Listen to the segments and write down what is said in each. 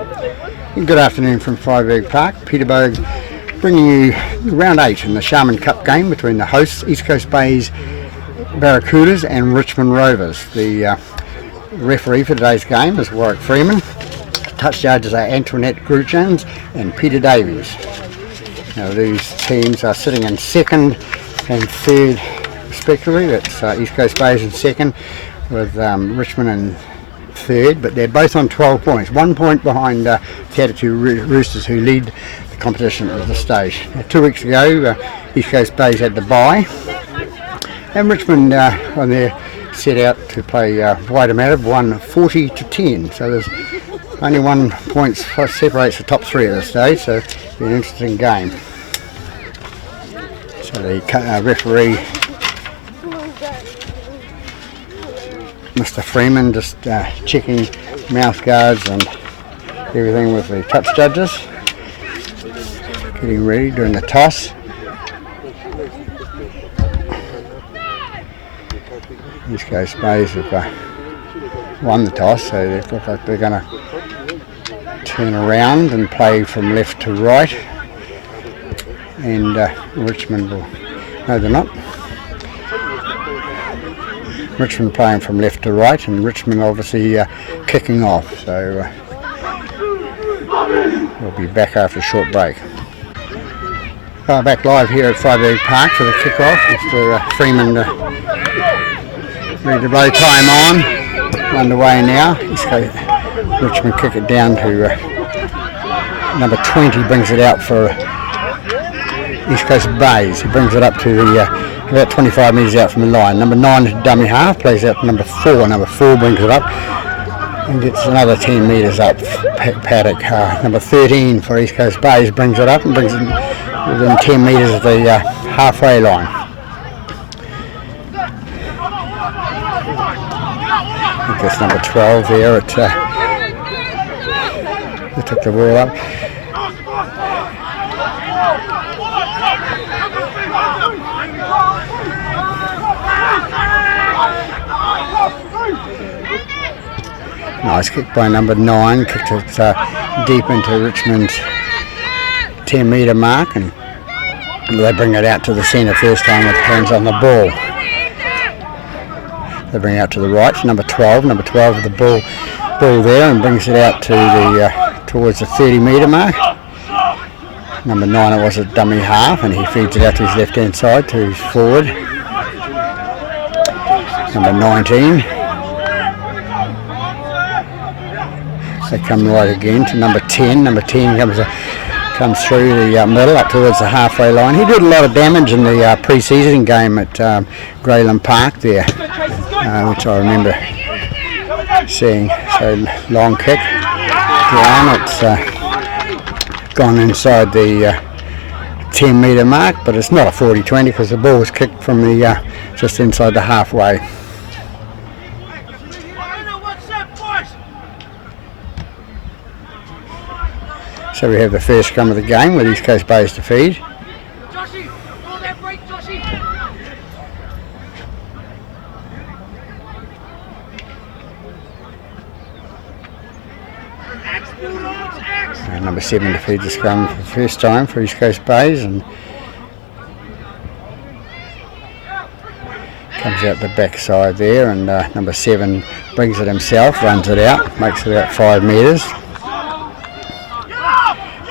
Good afternoon from Fireberg Park. Peterborough bringing you round 8 in the Sharman Cup game between the hosts East Coast Bays Barracudas and Richmond Rovers. The referee for today's game is Warwick Freeman. Touch judges are Antoinette Gruchans and Peter Davies. Now these teams are sitting in second and third respectively. That's East Coast Bays in second with Richmond in third, but they're both on 12 points, 1 point behind Tatatu Roosters, who lead the competition at this stage. Now, 2 weeks ago, East Coast Bays had the bye, and Richmond on their set out to play Waitemata, won 40-10. So there's only 1 point separates the top three at this stage, so it'll be an interesting game. So the referee, Mr. Freeman, just checking mouth guards and everything with the touch judges, getting ready during the toss. East Coast Bays have won the toss, so they look like they're going to turn around and play from left to right, and Richmond will, no they're not. Richmond playing from left to right, and Richmond obviously kicking off, so we'll be back after a short break. Back live here at Fireberg Park for the kick-off. Mr. Freeman ready to blow time on, underway now. Richmond kick it down to number 20, brings it out for East Coast Bays. He brings it up to the about 25 metres out from the line. Number 9, dummy half, plays out to number 4. Number 4 brings it up and gets another 10 metres up. Paddock, number 13 for East Coast Bays, brings it up and brings it within 10 metres of the halfway line. I think that's number 12 there. They took the ball up. Nice kick by number 9, kicked it deep into Richmond's 10 metre mark, and they bring it out to the centre first time with hands on the ball. They bring it out to the right, number 12 with the ball there, and brings it out to the towards the 30 metre mark. Number 9, it was a dummy half, and he feeds it out to his left hand side to his forward. Number 19. They come right again to number 10. Number 10 comes through the middle up towards the halfway line. He did a lot of damage in the pre-season game at Grayland Park there, which I remember seeing. So long kick down. It's gone inside the 10 metre mark, but it's not a 40-20 because the ball was kicked from the just inside the halfway. So we have the first scrum of the game with East Coast Bays to feed. Number 7 to feed the scrum for the first time for East Coast Bays, and comes out the back side there, and number 7 brings it himself, runs it out, makes it about 5 metres.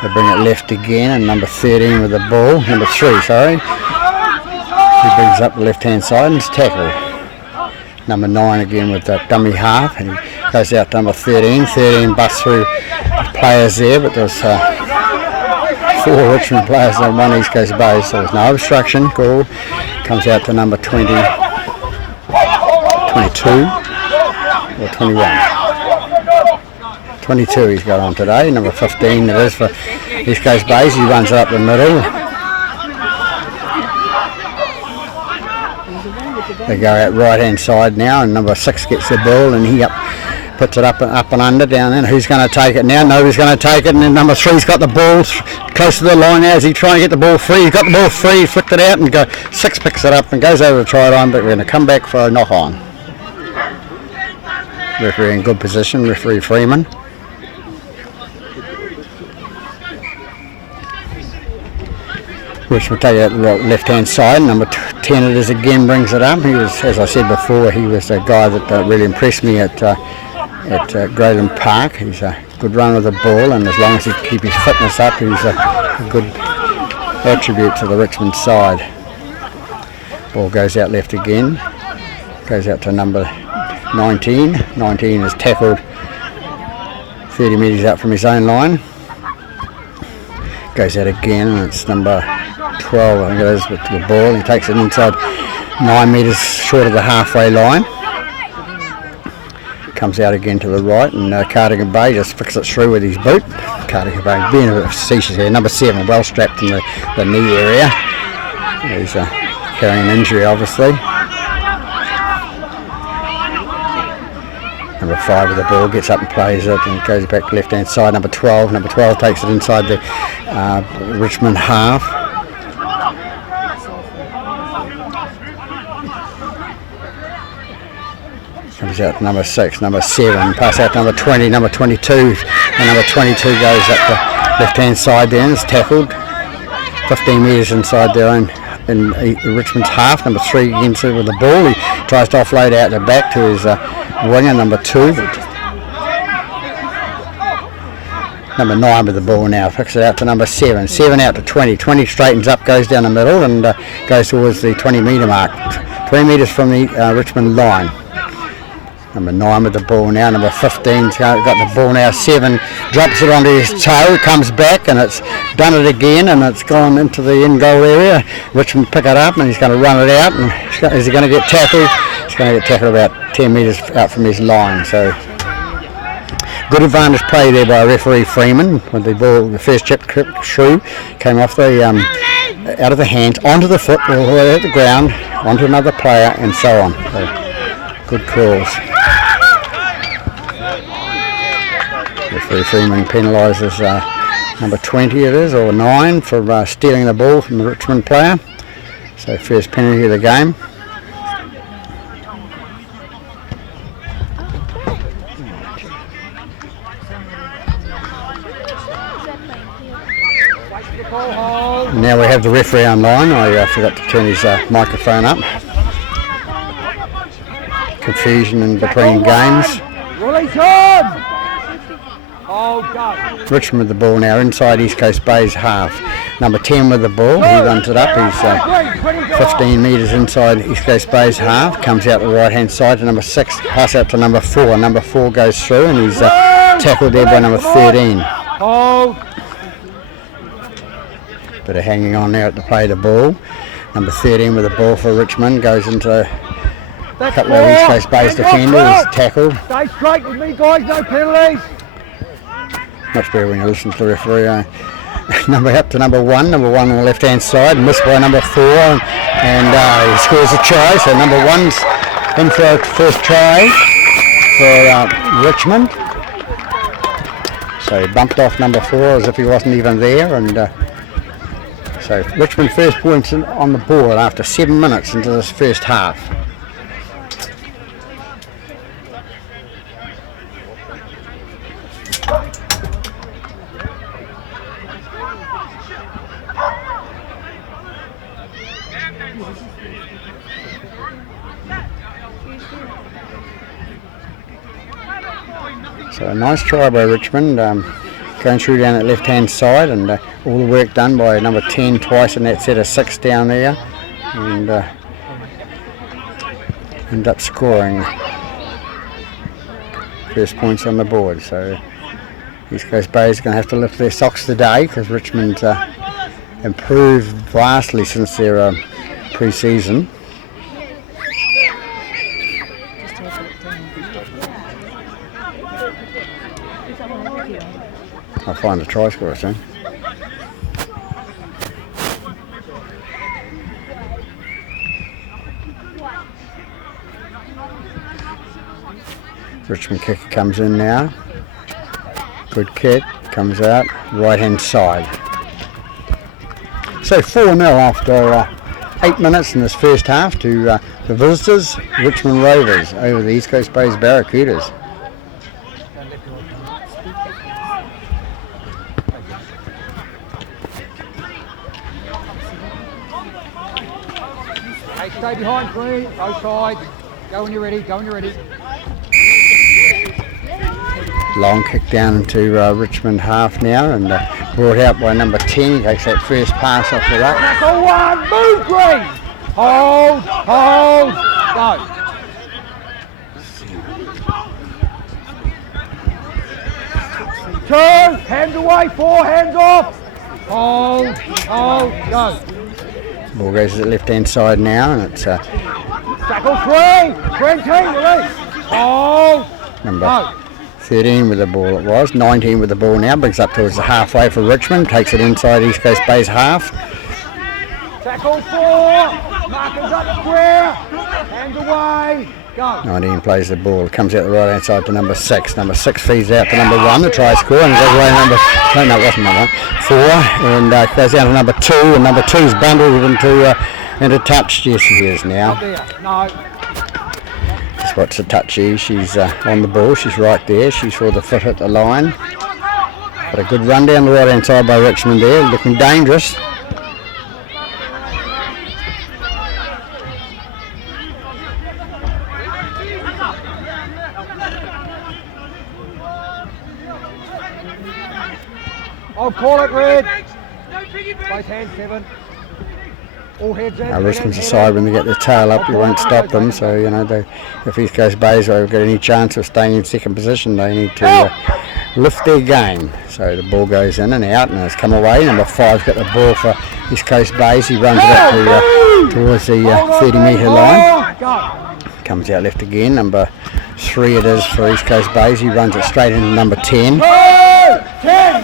They bring it left again, and number 13 with the ball, number 3, sorry. He brings up the left hand side and is tackled. Number 9 again with the dummy half, and he goes out to number 13. 13 busts through the players there, but there's 4 Richmond players and 1 East Coast Bays, so there's no obstruction called. Comes out to number 20, 22 or 21. 22 he's got on today, number 15 it is for East Coast Bays. He runs it up the middle. They go out right hand side now, and number 6 gets the ball, and he puts it up and under down there. Who's going to take it now? Nobody's going to take it, and then number 3's got the ball close to the line now. Is he trying to get the ball free? He's got the ball free, flicked it out, and 6 picks it up and goes over the try line, but we're going to come back for a knock on. Referee in good position, referee Freeman. Richmond take it left hand side. Number 10 it is again, brings it up. He was, as I said before, he was a guy that really impressed me at Grayland Park. He's a good runner of the ball, and as long as he keeps his fitness up, he's a good attribute to the Richmond side. Ball goes out left again. Goes out to number 19. 19 is tackled 30 metres out from his own line. Goes out again, and it's number 12, I think it is, with the ball. He takes it inside 9 metres short of the halfway line. Comes out again to the right, and Cardigan Bay just fixes it through with his boot. Cardigan Bay being a bit facetious here. Number 7, well strapped in the knee area. He's carrying an injury, obviously. Number 5 with the ball, gets up and plays it, and goes back left hand side. Number 12 takes it inside the Richmond half. Comes out to number 6, number 7, pass out to number 20, number 22, and number 22 goes up the left hand side then, is tackled 15 metres inside their own in Richmond's half. Number 3 against it with the ball. He tries to offload out the back to his winger, number 2. Number 9 with the ball now, picks it out to number 7. 7 out to 20. 20 straightens up, goes down the middle, and goes towards the 20 metre mark. 20 metres from the Richmond line. Number 9 with the ball now. Number 15's got the ball now. 7 drops it onto his toe, comes back, and it's done it again, and it's gone into the in goal area. Richmond pick it up, and he's going to run it out. And is he going to get tackled? He's going to get tackled about 10 metres out from his line. So good advantage play there by referee Freeman when the ball, the first chip through, came off the out of the hands onto the foot, all the way at the ground, onto another player, and so on. So good calls. Referee Freeman penalises number 20 it is, or 9, for stealing the ball from the Richmond player. So first penalty of the game. Now we have the referee online. I forgot to turn his microphone up. Confusion in between games. Richmond with the ball now inside East Coast Bay's half. Number 10 with the ball, he runs it up. He's 15 metres inside East Coast Bay's half. Comes out the right hand side to number 6, pass out to number 4. Number 4 goes through, and he's tackled there by number 13. Bit of hanging on there to play the ball. Number 13 with the ball for Richmond goes into a couple of East Coast Bay's defenders, tackled. Stay straight with me, guys, no penalties. Much better when you listen to the referee. Number up to number 1 on the left hand side, missed by number 4, and he scores a try. So number 1's in for a first try for Richmond. So he bumped off number 4 as if he wasn't even there, and so Richmond first points on the board after 7 minutes into this first half. So a nice try by Richmond, going through down that left hand side, and all the work done by number 10 twice in that set of 6 down there, and end up scoring first points on the board. So East Coast Bay is going to have to lift their socks today, because Richmond's improved vastly since their pre-season. I'll find the try scorer soon. Richmond kick comes in now. Good kick, comes out, right hand side. So 4-0 after 8 minutes in this first half to the visitors, Richmond Rovers, over the East Coast Bay's Barracudas. Stay behind 3. Go sides. Go when you're ready. Go when you're ready. Long kick down into Richmond half now, and brought out by number 10. He takes that first pass off the ruck. Tackle 1. Move Green. Hold. Hold. Go. 2. Hands away. 4. Hands off. Hold. Hold. Go. Ball goes to the left hand side now, and it's Tackle 3. 20. Release. Hold. number Go. 13 with the ball it was. 19 with the ball now. Brings up towards the halfway for Richmond. Takes it inside East Coast Bay's half. Tackle 4. Markers up square. Hands away. Go. 19 plays the ball. Comes out the right hand side to number 6. Number 6 feeds out to number 1. The try score, and goes away number. No, it wasn't number 4. And goes down to number 2. And number 2's bundled into touch. Yes, he is now. No. What's the touchy? She's on the ball. She's right there. She saw the foot hit the line. But a good run down the right hand side by Richmond there, looking dangerous. I'll call it red. Both hands 7. All heads in. Richmond's aside when they get their tail up, you won't stop them. So, you know, if East Coast Bays have got any chance of staying in second position, they need to lift their game. So the ball goes in and out, and it's come away. Number 5's got the ball for East Coast Bays. He runs it up towards the 30-metre line. Comes out left again. Number 3 it is for East Coast Bays. He runs it straight into number 10. 10,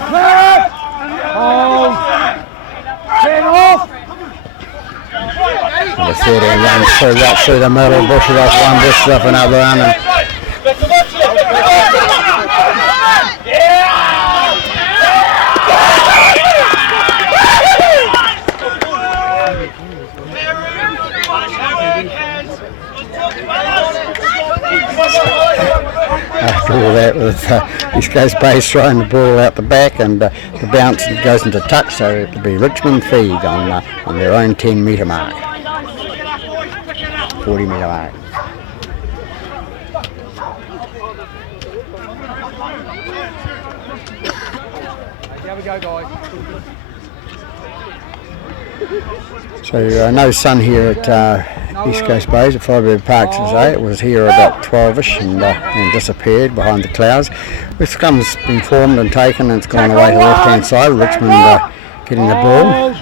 clear. Hold. 10 off. Number 13 runs right through the middle, bushes off one, bushes off another one. And after all that, with East Coast Bays throwing the ball out the back, and the bounce goes into touch, so it'll be Richmond feed on their own 10-metre mark. 40-metre mark. Here we go, guys. So no sun here at East Coast Bays at Five Park today. It was here about 12ish and disappeared behind the clouds. The scum's been formed and taken, and it's gone away to the left hand side. Richmond getting the ball.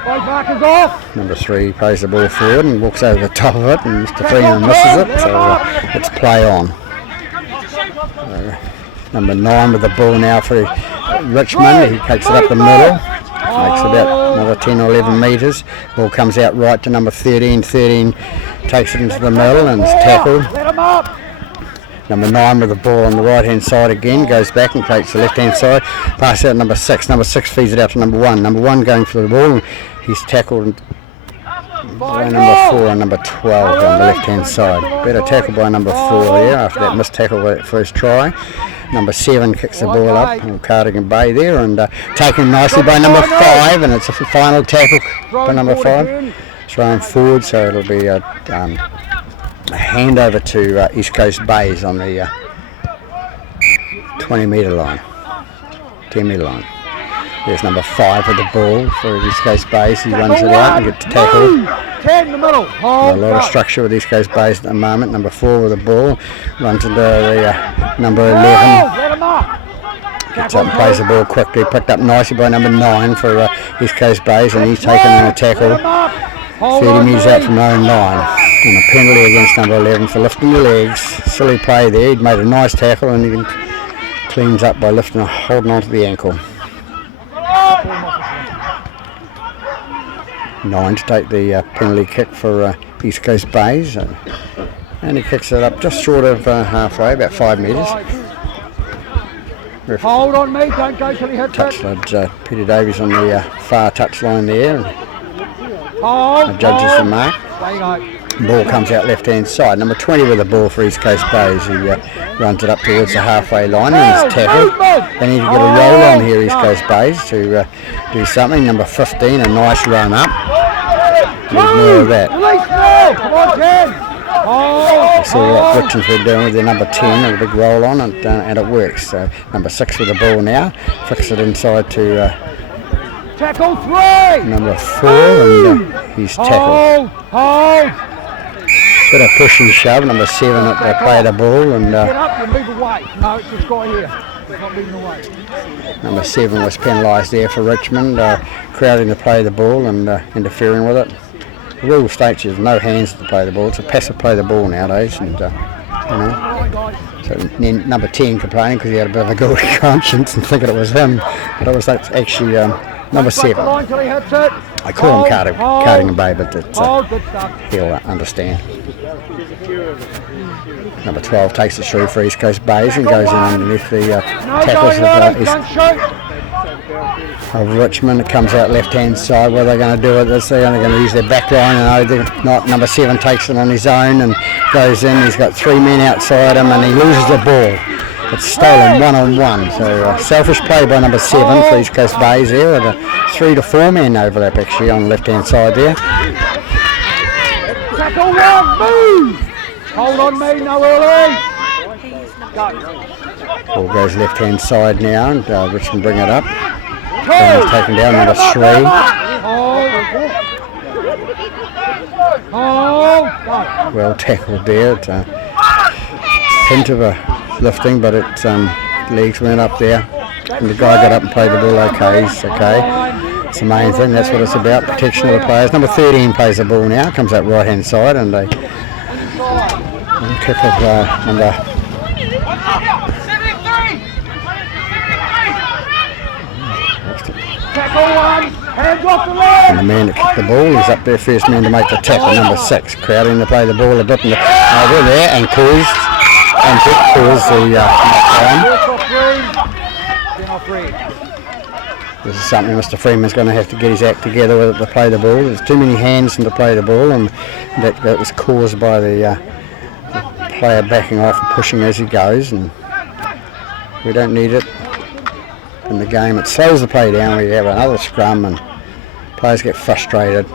Both markers off. Number 3 plays the ball forward and walks over the top of it, and Mr. Freeman misses it, so it's play on. Number 9 with the ball now for Richmond. He takes it up the middle. Makes about another 10 or 11 metres. Ball comes out right to number 13. 13 takes it into the middle and is tackled. Number 9 with the ball on the right hand side again, goes back and takes the left hand side. Pass out number 6. Number 6 feeds it out to number 1. Number 1 going for the ball. He's tackled by number 4 and number 12 on the left hand side. Better tackle by number 4 there after that missed tackle at first try. Number 7 kicks the ball up on Cardigan Bay there, and taken nicely by number 5, and it's a final tackle by number 5. Thrown forward, so it'll be a handover to East Coast Bays on the 20-metre line, 10-metre line. There's number 5 with the ball for East Coast Bays. He runs it out and gets tackled. 10 in the middle. A lot of structure with East Coast Bays at the moment. Number 4 with the ball. Runs into the number 11. Gets up and plays the ball quickly. Picked up nicely by number 9 for East Coast Bays, and he's taken in a tackle. 30 metres out from their own line. And a penalty against number 11 for lifting the legs. Silly play there. He'd made a nice tackle, and he cleans up by lifting, holding onto the ankle. 9 to take the penalty kick for East Coast Bays, and he kicks it up just short of halfway, about 5 metres. Hold on me, don't go till he hits it. Touchline, Peter Davies on the far touchline there, and judges the mark. There you go. Ball comes out left hand side. Number 20 with the ball for East Coast Bays. He runs it up towards the halfway line and is tackled. They need to get a roll on here, East Coast Bays, to do something. Number 15, a nice run up. Need more of that. Come on, 10. Hold. See what Richards were doing with their number 10 and a big roll on it, and it works. So number 6 with the ball now, flicks it inside to Tackle 3. number 4, and he's tackled. Hold. Bit of push and shove, number 7 at the play the ball, and Get up and move away. No, it's this guy here. It's not moving away. number 7 was penalised there for Richmond, crowding to play the ball and interfering with it. The rule states there's no hands to play the ball. It's a passive play the ball nowadays, and you know. So then number 10 complaining because he had a bit of a guilty conscience and thinking it was him, but it was actually number 7. I call him Carding and Bay, but he'll understand. Number 12 takes it through for East Coast Bays and goes in underneath the tackles of Richmond. It comes out left-hand side. What are they going to do with this? They're only going to use their back line, and not. Number 7 takes it on his own and goes in. He's got 3 men outside him, and he loses the ball. It's stolen one-on-one. So selfish play by number 7 for East Coast Bays there, with a 3 to 4 man overlap actually on the left-hand side there. Tackle 1, move! Hold on me, no early. Go. Ball goes left-hand side now, and Richmond bring it up. He's taken down number 3. Well tackled there. It's a hint of a lifting, but its legs went up there, and the guy got up and played the ball okay. It's okay. It's the main thing. That's what it's about, protection of the players. Number 13 plays the ball now, comes out right-hand side, and a kick of number... And the man that kicked the ball is up there, first man to make the tackle, number 6, crowding to play the ball a bit over there, and caused the This is something Mr. Freeman's going to have to get his act together with it to play the ball. There's too many hands to play the ball, and that was caused by the player backing off and pushing as he goes, and we don't need it in the game. It slows the play down. We have another scrum and players get frustrated.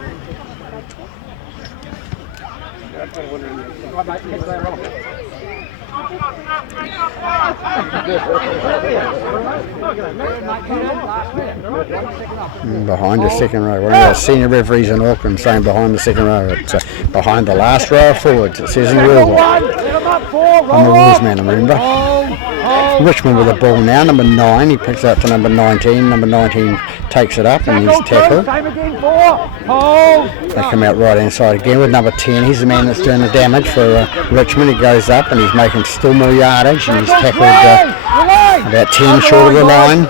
Behind the second row. One of our senior referees in Auckland saying behind the second row. It's behind the last row of forwards. It says in Rugby. I'm a rules man, remember. Richmond with the ball now, number 9. He picks it up to number 19. Number 19 takes it up and he's tackled. They come out right inside again with number 10. He's the man that's doing the damage for Richmond. He goes up and he's making still more yardage, and he's tackled about 10 short of the line.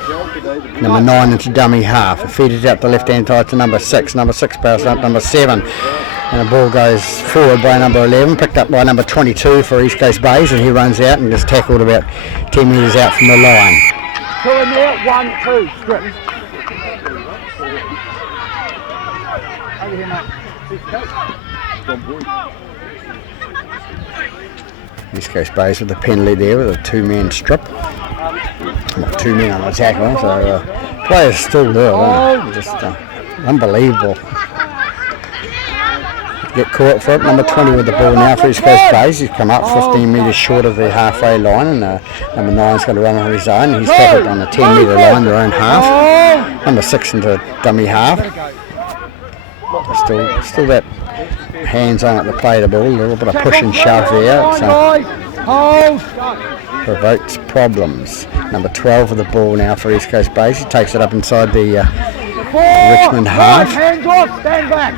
Number 9 into dummy half. He feeds it up the left-hand side to number 6. Number 6 passes up number 7. And the ball goes forward by number 11, picked up by number 22 for East Coast Bays, and he runs out and gets tackled about 10 metres out from the line. 2 in there, 1, 2, strip. Over here, mate. East Coast Bays with the penalty there with a 2-man strip. Not 2 men on the tackle, so players still there, just unbelievable. Get caught for it. Number 20 with the ball now for East Coast Bays. He's come up 15 metres short of the halfway line, and number 9's going to run on his own. He's tackled on the 10 metre line, their own half. Number 6 into dummy half. Still that hands on it to play the ball. A little bit of push and shove there. It provokes problems. Number 12 with the ball now for East Coast Bays. He takes it up inside the Richmond half. Hands off, stand back.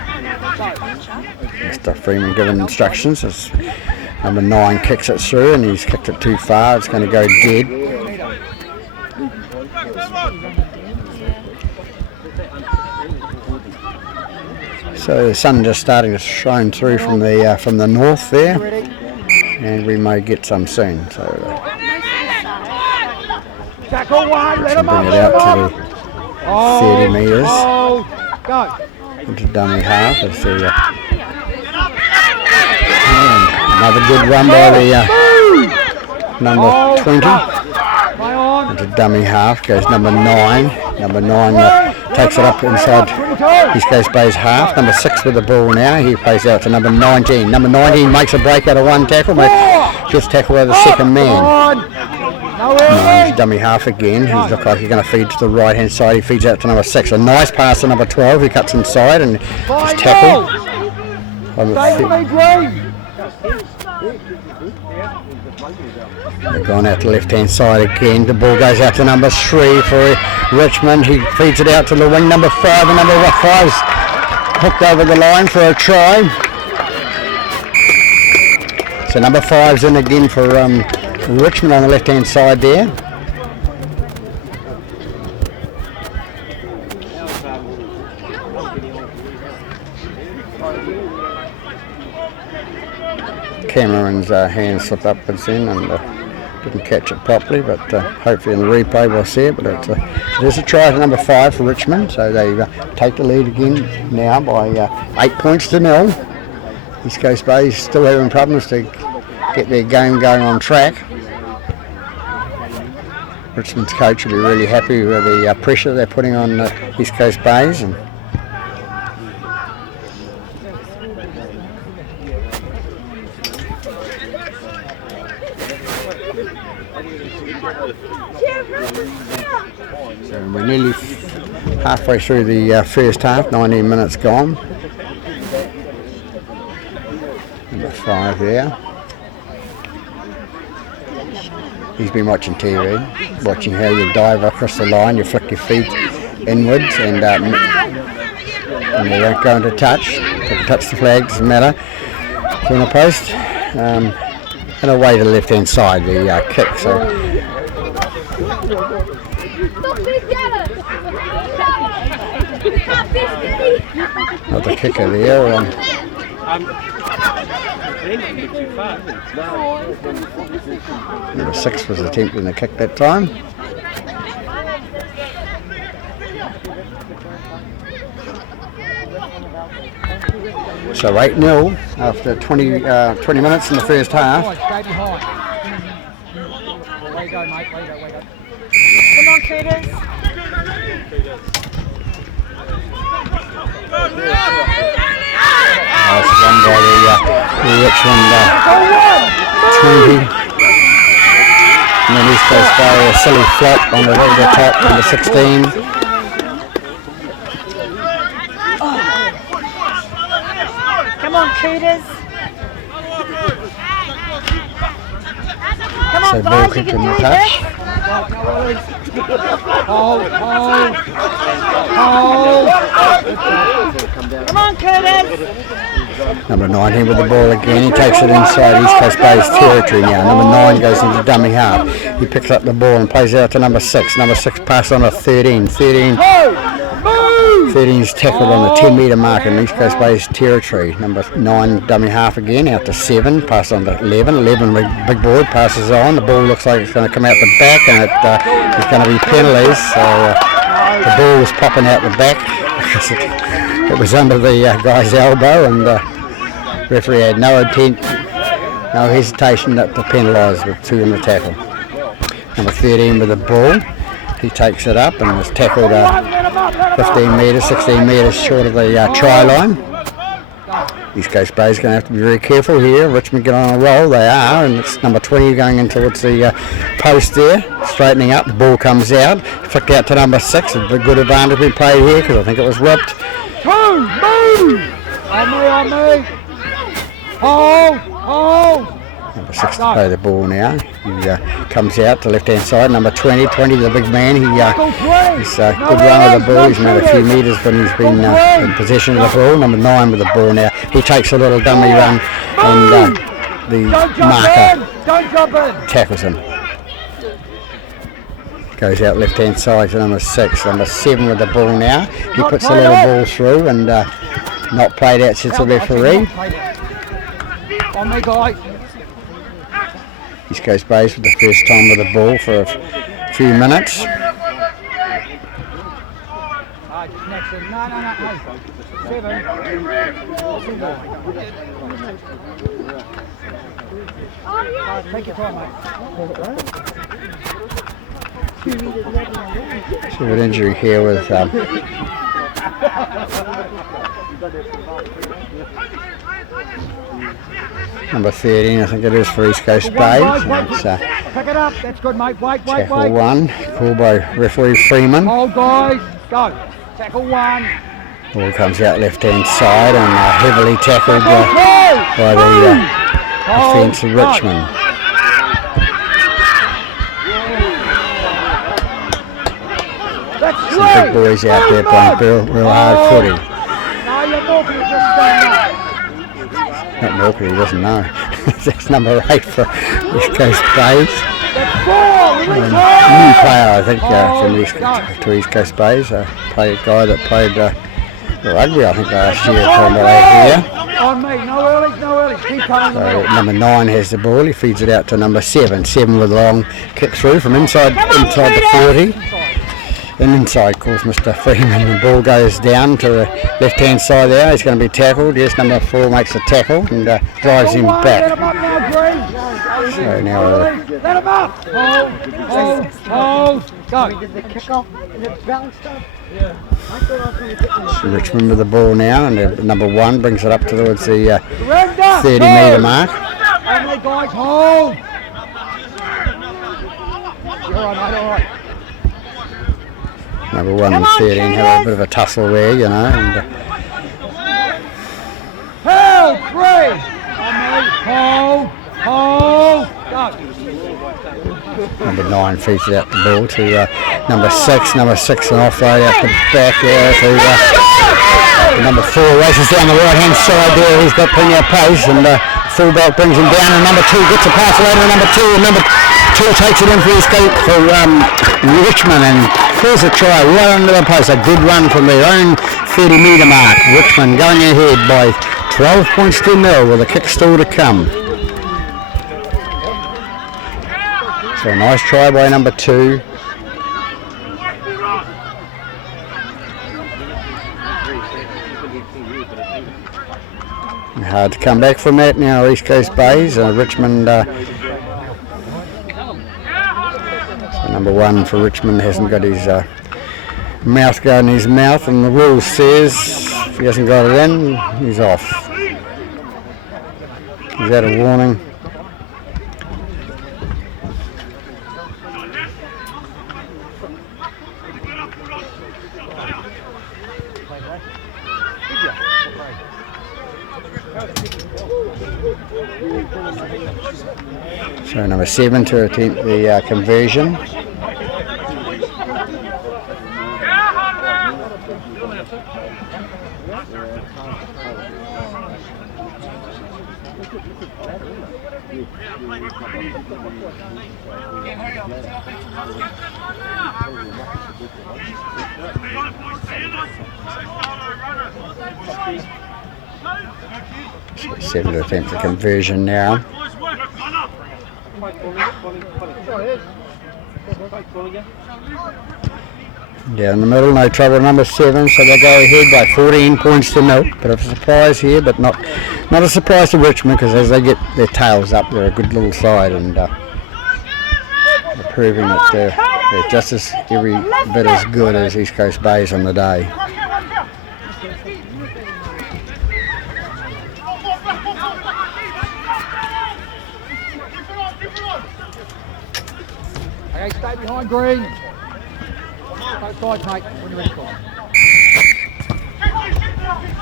Mr. Freeman giving instructions as number 9 kicks it through, and he's kicked it too far. It's going to go dead. So the sun just starting to shine through from the north there, and we may get some soon. So bring it out to the 30 metres into dummy half. It's the another good run by the number 20 into dummy half. Goes number 9. Number 9 takes it up inside East Coast Bay's half. Number 6 with the ball now. He plays out to number 19. Number 19 makes a break out of one tackle, but just tackle by the second man. He's dummy half again. He looks like he's going to feed to the right hand side. He feeds out to number 6. A nice pass to number 12. He cuts inside and just tackle. They've gone out to the left hand side again. The ball goes out to number 3 for Richmond. He feeds it out to the wing. Number 5 and number 5's hooked over the line for a try. So number 5's in again for Richmond on the left hand side there. Cameron's hand slipped upwards in and didn't catch it properly, but hopefully in the replay we'll see it. But it is a try to number 5 for Richmond, so they take the lead again now by 8 points to 0. East Coast Bay still having problems to get their game going on track. Richmond's coach will be really happy with the pressure they're putting on East Coast Bays. And so we're nearly halfway through the first half, 19 minutes gone. Number 5 there. He's been watching TV, watching how you dive across the line, you flick your feet inwards and you won't go into touch. Touch the flag, doesn't matter. Corner post. And away to the left hand side, the kick. So not the kicker there. Number 6 was attempting the kick that time. So 8-0 after 20 minutes in the first half. Come on, Craters. That's one by the Richmond 20. And then East Coast Bay, a silly flop on the right of the top, number 16. Come on, Craters. Come on, So ball guys, you kick can in do the this. touch. Come on, Curtis. Number 19 with the ball again. He takes it inside East Coast Bay's territory now. Number 9 goes into dummy half. He picks up the ball and plays out to number 6. Number 6 passes on to 13. 13's tackled on the 10-metre mark in East Coast Bay's territory. Number 9 dummy half again out to 7. Pass on to 11. 11 big board passes on. The ball looks like it's going to come out the back and it's going to be penalties. So the ball was popping out the back because it was under the guy's elbow, and the referee had no intent, no hesitation to penalise with 2 in the tackle. Number 13 with the ball. He takes it up and was tackled 15 metres, 16 metres short of the try line. East Coast Bay is going to have to be very careful here. Richmond get on a roll, they are, and it's number 20 going in towards the post there, straightening up. The ball comes out, flicked out to number 6. A good advantage we played here because I think it was whipped. Move! On me! Hold! Number 6 to play the ball now. He comes out to left hand side. Number 20, the big man. He's a good run of the ball. He's made a few metres when he's been in possession of the ball. Number 9 with the ball now. He takes a little dummy run and the marker tackles him. Goes out left hand side to number 6. Number 7 with the ball now. He puts a little ball through and not played out since the referee. On me, guy. East Coast Bays for the first time with the ball for a few minutes. No. 7. Take your time, mate. an injury here with number 13, I think it is, for East Coast Bay. It's, Pick it up. That's good, mate. Wait. tackle one, called by referee Freeman. Hold, guys. Go. Tackle one. Ball comes out left-hand side and heavily tackled by the defence of Richmond. Some big boys out there playing real hard footy. No, you're Milky, just stand up. Not Milky, he doesn't know. That's number 8 for East Coast Bays. That's 4. New player, I think, from East Coast Bays. A guy that played rugby, I think, last year from here. On me, no early. Keep coming. So number 9 has the ball. He feeds it out to number 7. 7 with a long kick through from inside the 40. Then inside calls Mr. Freeman. The ball goes down to the left-hand side there. He's going to be tackled. Yes, number 4 makes a tackle and drives him back. Let him up now, Green. So now Let him up. Hold. Go. So Richmond with the ball now, and number 1 brings it up towards the 30-metre mark. Only guys, hold. You're all right. Number 1 and 13 have a bit of a tussle there, you know. And, hold, 3. Hold. Go. number 9 feeds it out the ball to number 6. Number 6 and offload out the back there to number 4. Races down the right-hand side there. He's got plenty of pace, and fullback brings him down, and number 2 gets a pass over to number 2, and number 2 takes it in for Richmond and scores a try right under the post. A good run from their own 30-metre mark. Richmond going ahead by 12 points to 0 with a kick still to come. So a nice try by number 2. Hard to come back from that now, East Coast Bays. Richmond, so number 1 for Richmond hasn't got his mouth guard in his mouth, and the rule says if he hasn't got it in, he's off. He's had a warning. So number 7 to attempt the conversion. So 7 to attempt the conversion now. Down in the middle, no trouble, number 7, so they go ahead by 14 points to 0. Bit of a surprise here, but not a surprise to Richmond, because as they get their tails up, they're a good little side, and they're proving that they're just as every bit as good as East Coast Bays on the day. Okay, stay behind Green. Both sides, mate, when you're ready for it.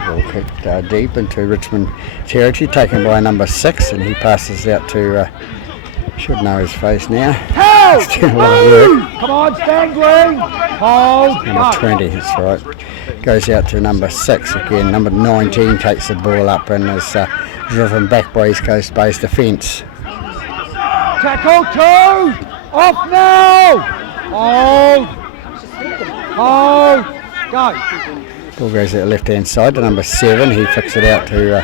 Ball kicked deep into Richmond territory, taken by number 6, and he passes out to, should know his face now. Come on, stand Green. Hold. Number 20, that's right. Goes out to number 6 again. Number 19 takes the ball up and is driven back by East Coast Bays defence. Tackle 2. Off now. Hold. Go. Ball goes out left-hand side to number 7. He flicks it out to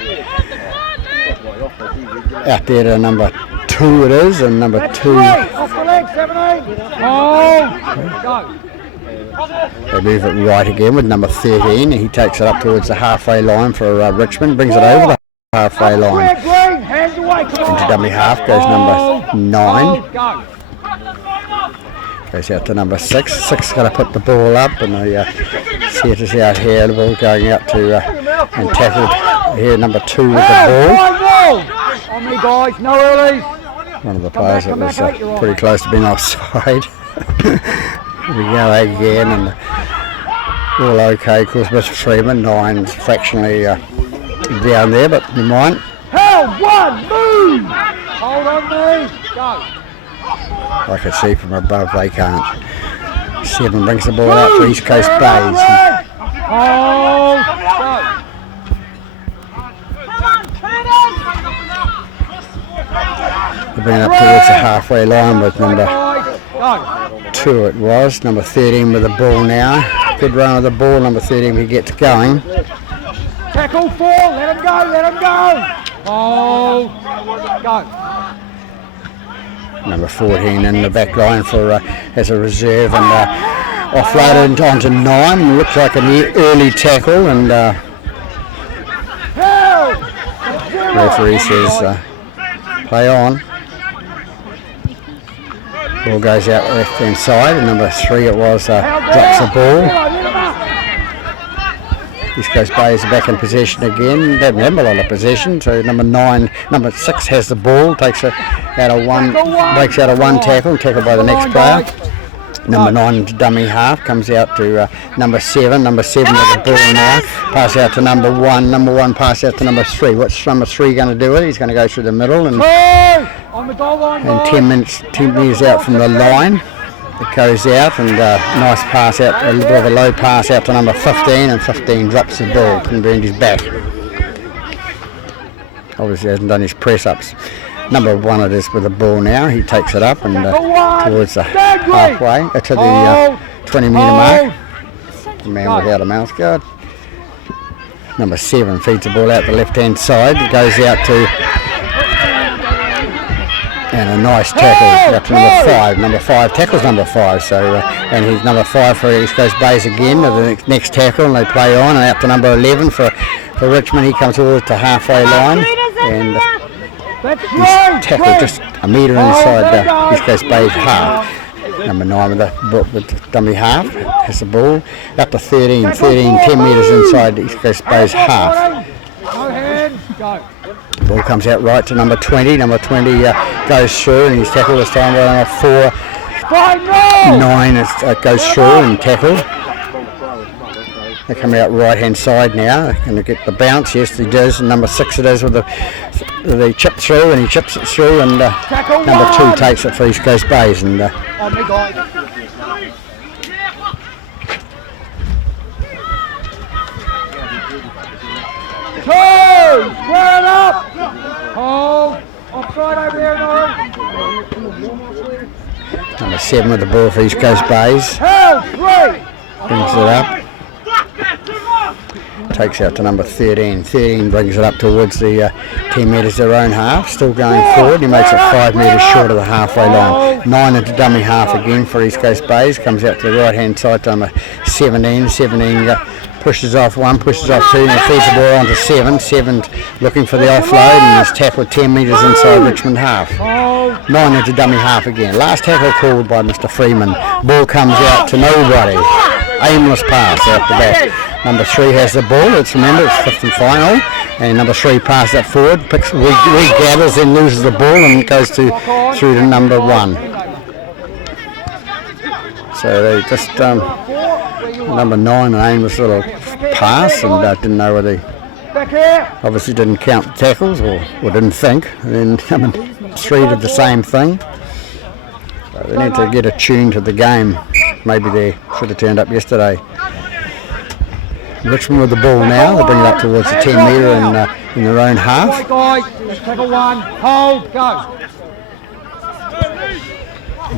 out there to number 2 it is, and number 2. Off the leg, 17. Hold. Go. They move it right again with number 13. He takes it up towards the halfway line for Richmond, brings it over the halfway line. Into dummy half goes number 9. Goes out to number 6. 6 going to put the ball up, and the setters out here. The ball going out to and tackled here. Number 2 with the ball. On me, guys. No early. One of the players that was pretty close to being offside. Here we go again, and all okay. Of course, Mr. Freeman 9's fractionally down there, but never mind. Hell, 1, move. Hold on, me. Go. I can see from above they can't. 7 brings the ball up for East Coast Bays. Hold. Go. They're bringing up towards the halfway line with number 2 it was. Number 13 with the ball now. Good run of the ball. Number 13 he gets going. Tackle 4. Let him go. Let him go. Hold. Go. Number 14 in the back line for as a reserve, and offloaded onto 9. Looks like an early tackle, and referee says play on. Ball goes out left hand side, and number 3 it was drops the ball. East Coast Bays are back in possession again. They haven't had a lot of possession, so number 6 has the ball, takes it out of one, breaks out of one tackle, tackled by the next player. Number 9 dummy half comes out to number 7. Number 7 with the ball now. Pass out to number 1. Number 1 pass out to number 3. What's number 3 going to do with it? He's going to go through the middle, and 10 metres out from the line. It goes out, and nice pass out, a little bit of a low pass out to number 15, and 15 drops the ball, couldn't bend his back. Obviously hasn't done his press-ups. Number 1 it is with the ball now. He takes it up and towards the halfway, to the 20 metre mark. The man without a mouth guard. Number 7 feeds the ball out the left-hand side. It goes out to... And a nice tackle up to number 5. Number 5 tackles number 5. So and he's number 5 for East Coast Bays again. The next tackle, and they play on, and out to number 11 for Richmond. He comes towards the halfway line, and he's tackled just a metre inside the East Coast Bays half. Number 9 with the dummy half has the ball up to 13. 10 metres inside the East Coast Bays half. No hands. Go. Ball comes out right to number 20. Number 20 goes through, and he's tackled this time by number 4. 9 goes through and tackled. They come out right hand side now. Going to get the bounce. Yes, he does. And number 6 it is with the chip through, and he chips it through, and number 2 takes it for East Coast Bays. And square it up! Hold! Offside over there, number 7 with the ball for East Coast Bays. Brings it up. Takes out to number 13. 13 brings it up towards the 10 metres their own half. Still going forward. He makes it 5 metres short of the halfway line. 9 into dummy half again for East Coast Bays. Comes out to the right hand side to number 17. 17 pushes off 1, pushes off 2, and feeds the ball on to 7. 7 looking for the offload, and is tackled 10 metres inside Richmond half. 9 into dummy half again. Last tackle called by Mr. Freeman. Ball comes out to nobody. Aimless pass out the back. Number 3 has the ball. Remember, it's 5th and final. And number 3 passes that forward, regathers, then loses the ball, and goes through to number 1. So they just number 9, an aimless little pass, and didn't know whether he obviously didn't count tackles or didn't think. And then number 3 did the same thing. So they need to get attuned to the game. Maybe they should have turned up yesterday. Richmond with the ball now. They bring it up towards the 10 metre and in their own half. Tackle 1, hold, go.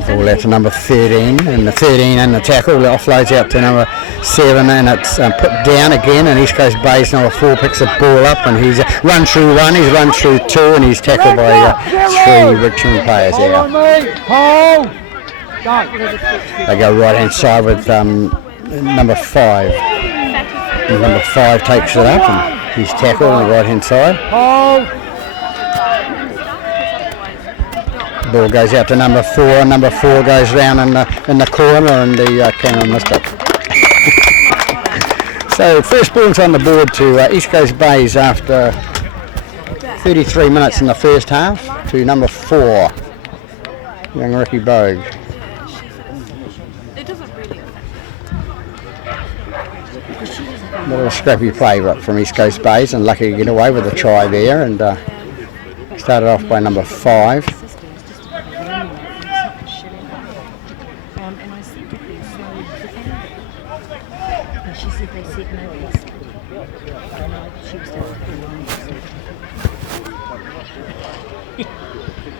Ball out to number 13, and the 13 and the tackle offloads out to number 7, and it's put down again, and East Coast Bays number 4 picks the ball up, and he's run through 1, he's run through 2, and he's tackled by 3 Richmond players out. Hold, go. They go right hand side with number 5. And number 5 takes it up, and he's tackled on the right hand side. Hold. ball goes out to number 4. Number 4 goes round in the corner, and the Cameron missed it. So first ball's on the board to East Coast Bays after 33 minutes in the first half to number 4, young Ricky Bogue. A bit of a scrappy play from East Coast Bays, and lucky to get away with a try there, and started off by number 5.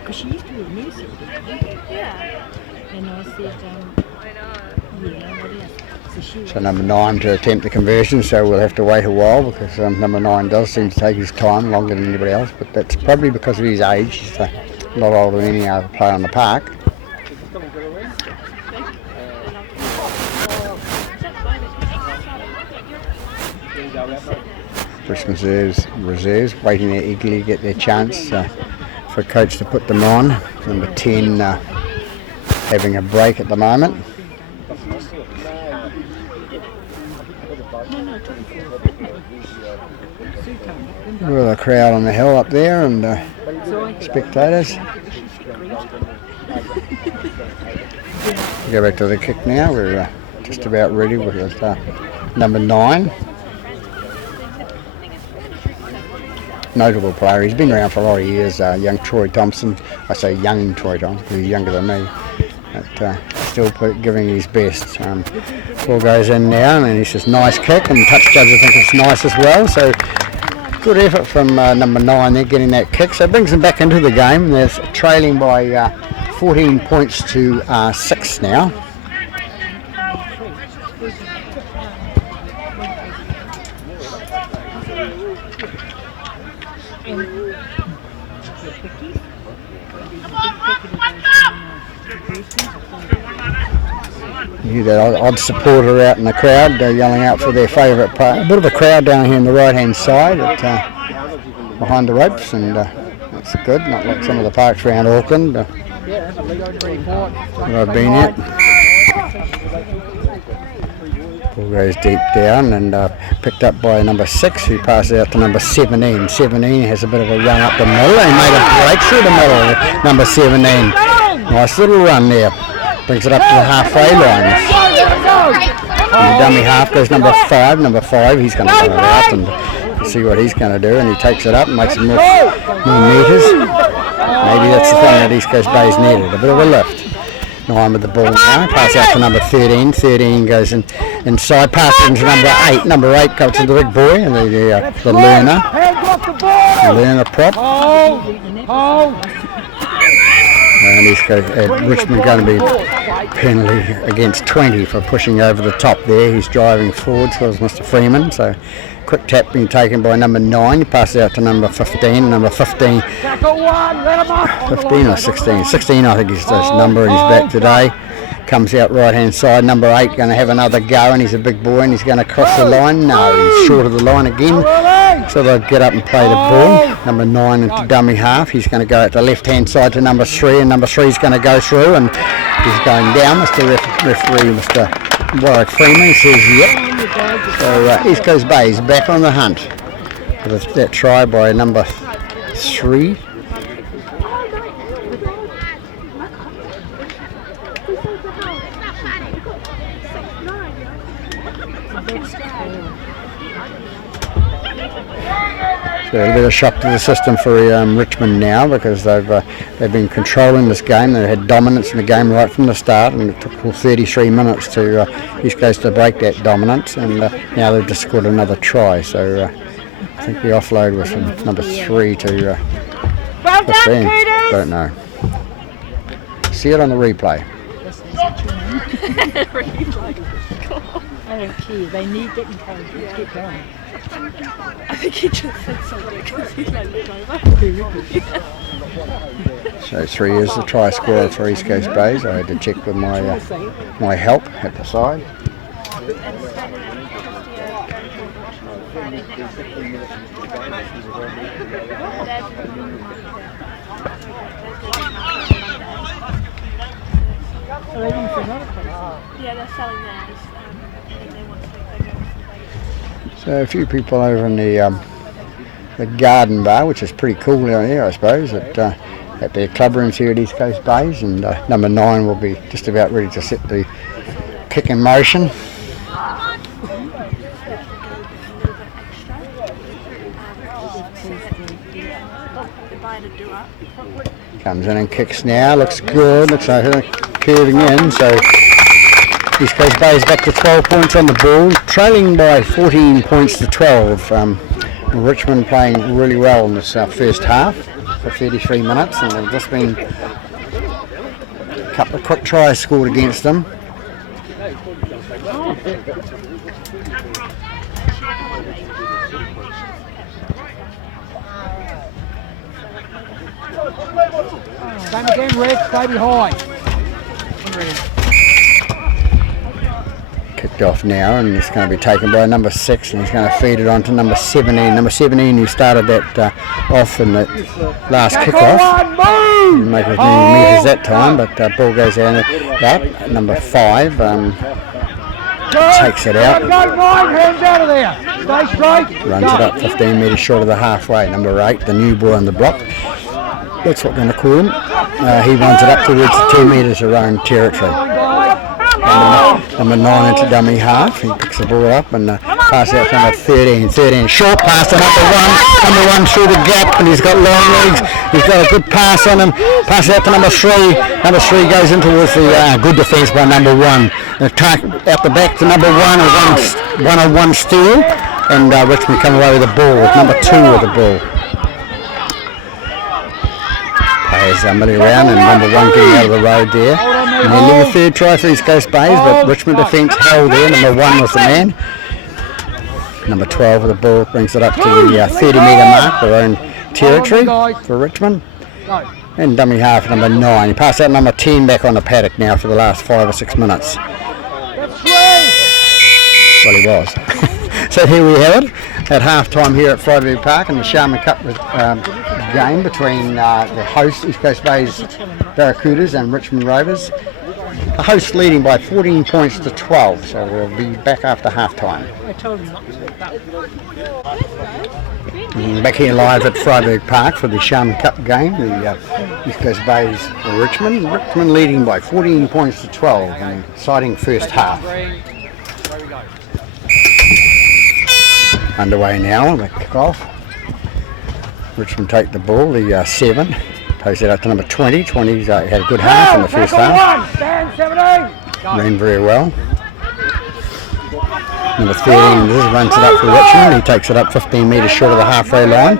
Because she used to be a music. Yeah. And I said, yeah, what else? So number 9 to attempt the conversion, so we'll have to wait a while because number 9 does seem to take his time longer than anybody else, but that's probably because of his age. He's a lot older than any other player on the park. Brisbane reserves waiting there eagerly to get their chance for coach to put them on. Number 10 having a break at the moment. With a crowd on the hill up there and spectators. Go back to the kick now. We're just about ready with number 9. Notable player. He's been around for a lot of years. Young Troy Thompson. I say young Troy Thompson because he's younger than me. But still giving his best. Ball goes in now, and he says nice kick, and touch judges think it's nice as well. So good effort from number 9 there, getting that kick. So it brings them back into the game. They're trailing by 14 points to 6 now. You hear that odd supporter out in the crowd yelling out for their favourite player. A bit of a crowd down here on the right-hand side behind the ropes, and that's good, not like some of the parks around Auckland that I've been at. Ball goes deep down and picked up by number 6, who passes out to number 17. 17 has a bit of a run up the middle and made a break through the middle. Number 17, nice little run there. Brings it up to the halfway line. And the dummy half goes number 5. Number 5, he's going to run it out and see what he's going to do. And he takes it up and makes it more metres. Maybe that's the thing that East Coast Bays needed, a bit of a lift. 9 with the ball now. Pass out to number 13. 13 goes inside. Pass into number 8. Number 8 goes to the big boy and the learner. The learner prop. And Richmond going to be penalty against 20 for pushing over the top there. He's driving forward towards Mr. Freeman. So quick tap being taken by number 9. He passes out to number 15. Number 15 or 16. 16 I think is his number, and he's back today. Comes out right hand side. Number 8 going to have another go, and he's a big boy and he's going to cross the line. No, he's short of the line again. So they'll get up and play the ball. Number 9 into dummy half. He's going to go out the left hand side to number 3, and number 3 is going to go through, and he's going down. Mr. Referee, Mr. Warwick Freeman says yep. So East Coast Bays back on the hunt with that try by number 3. So a bit of a shock to the system for Richmond now, because they've been controlling this game. They had dominance in the game right from the start, and it took 33 minutes to East Coast to break that dominance, and now they've just scored another try. So I think the offload was from number 3 to 15. Don't know. See it on the replay. I don't care. They need that encouragement. Get going. I think he just said something because he like looked over. So 3 is the try scorer for East Coast Bays. I had to check with my help at the side. Are they looking for another place? Yeah, they're selling theirs, and they want to take their girls. So a few people over in the garden bar, which is pretty cool down here, I suppose, at their club rooms here at East Coast Bays, and number 9 will be just about ready to set the kick in motion. Comes in and kicks now, looks good, looks like they're curving in, so East Coast Bays back to 12 points on the ball, trailing by 14 points to 12. Richmond playing really well in this first half for 33 minutes, and there've just been a couple of quick tries scored against them. Same again, Red, stay behind. Kicked off now, and it's going to be taken by number 6, and he's going to feed it on to number 17. Number 17 who started that off in the last kickoff. Didn't make as many metres that time, but ball goes out. Number 5 takes it out. Go, hands out of there. Stay straight. Runs it up 15 metres short of the halfway. Number 8, the new boy on the block. That's what we're going to call him. He runs it up towards the 2 metres of own territory. Number 9 into dummy half. He picks the ball up and passes out to number 13. 13 short pass to number 1. Number 1 through the gap, and he's got long legs. He's got a good pass on him. Passes out to number 3. Number 3 goes in towards the good defence by number 1. Attack out the back to number 1. One-on-one steal, and Richmond come away with the ball with number 2 with the ball. Players milling around, and number 1 getting out of the road there. And then the third try for East Coast Bays, but Richmond defence held there. Number 1 was the man. Number 12 with the ball brings it up to the 30 metre mark, their own territory for Richmond. And dummy half number 9. He passed out number 10 back on the paddock now for the last 5 or 6 minutes. Well, he was. So here we have it at half time here at Friday Park in the Sharman Cup game between the host East Coast Bays Barracudas and Richmond Rovers. The hosts leading by 14 points to 12, so we'll be back after half time. Back here live at Friday Park for the Sharman Cup game, the East Coast Bays Richmond. Richmond leading by 14 points to 12 in an exciting first half. Underway now, the kick-off. Richmond take the ball, the 7. Plays it up to number 20. 20's had a good half in the first half. Ran very well. Number 13 runs it up for Richmond. He takes it up 15 metres short of the halfway line.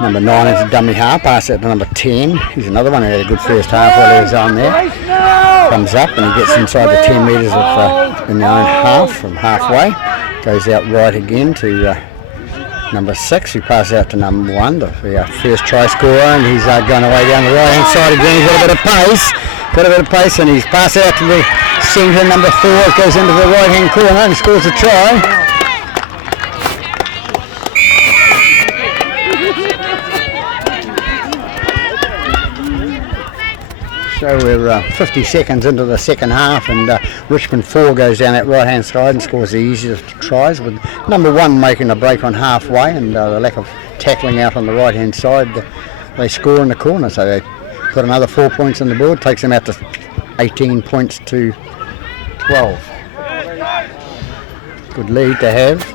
Number 9 is a dummy half. Pass it to number 10. He's another one who had a good first half while he was on there. Comes up and he gets inside the 10 metres of in the own half from halfway. Goes out right again to number 6, who passes out to number 1, the first try scorer, and he's going away down the right hand side again. He's got a bit of pace, and he's passed out to the centre, number 4, goes into the right hand corner and scores a try. So we're 50 seconds into the second half, and Richmond 4 goes down that right hand side and scores the easiest tries, with number 1 making a break on halfway, and the lack of tackling out on the right hand side, they score in the corner, so they put another 4 points on the board, takes them out to 18 points to 12. Good lead to have.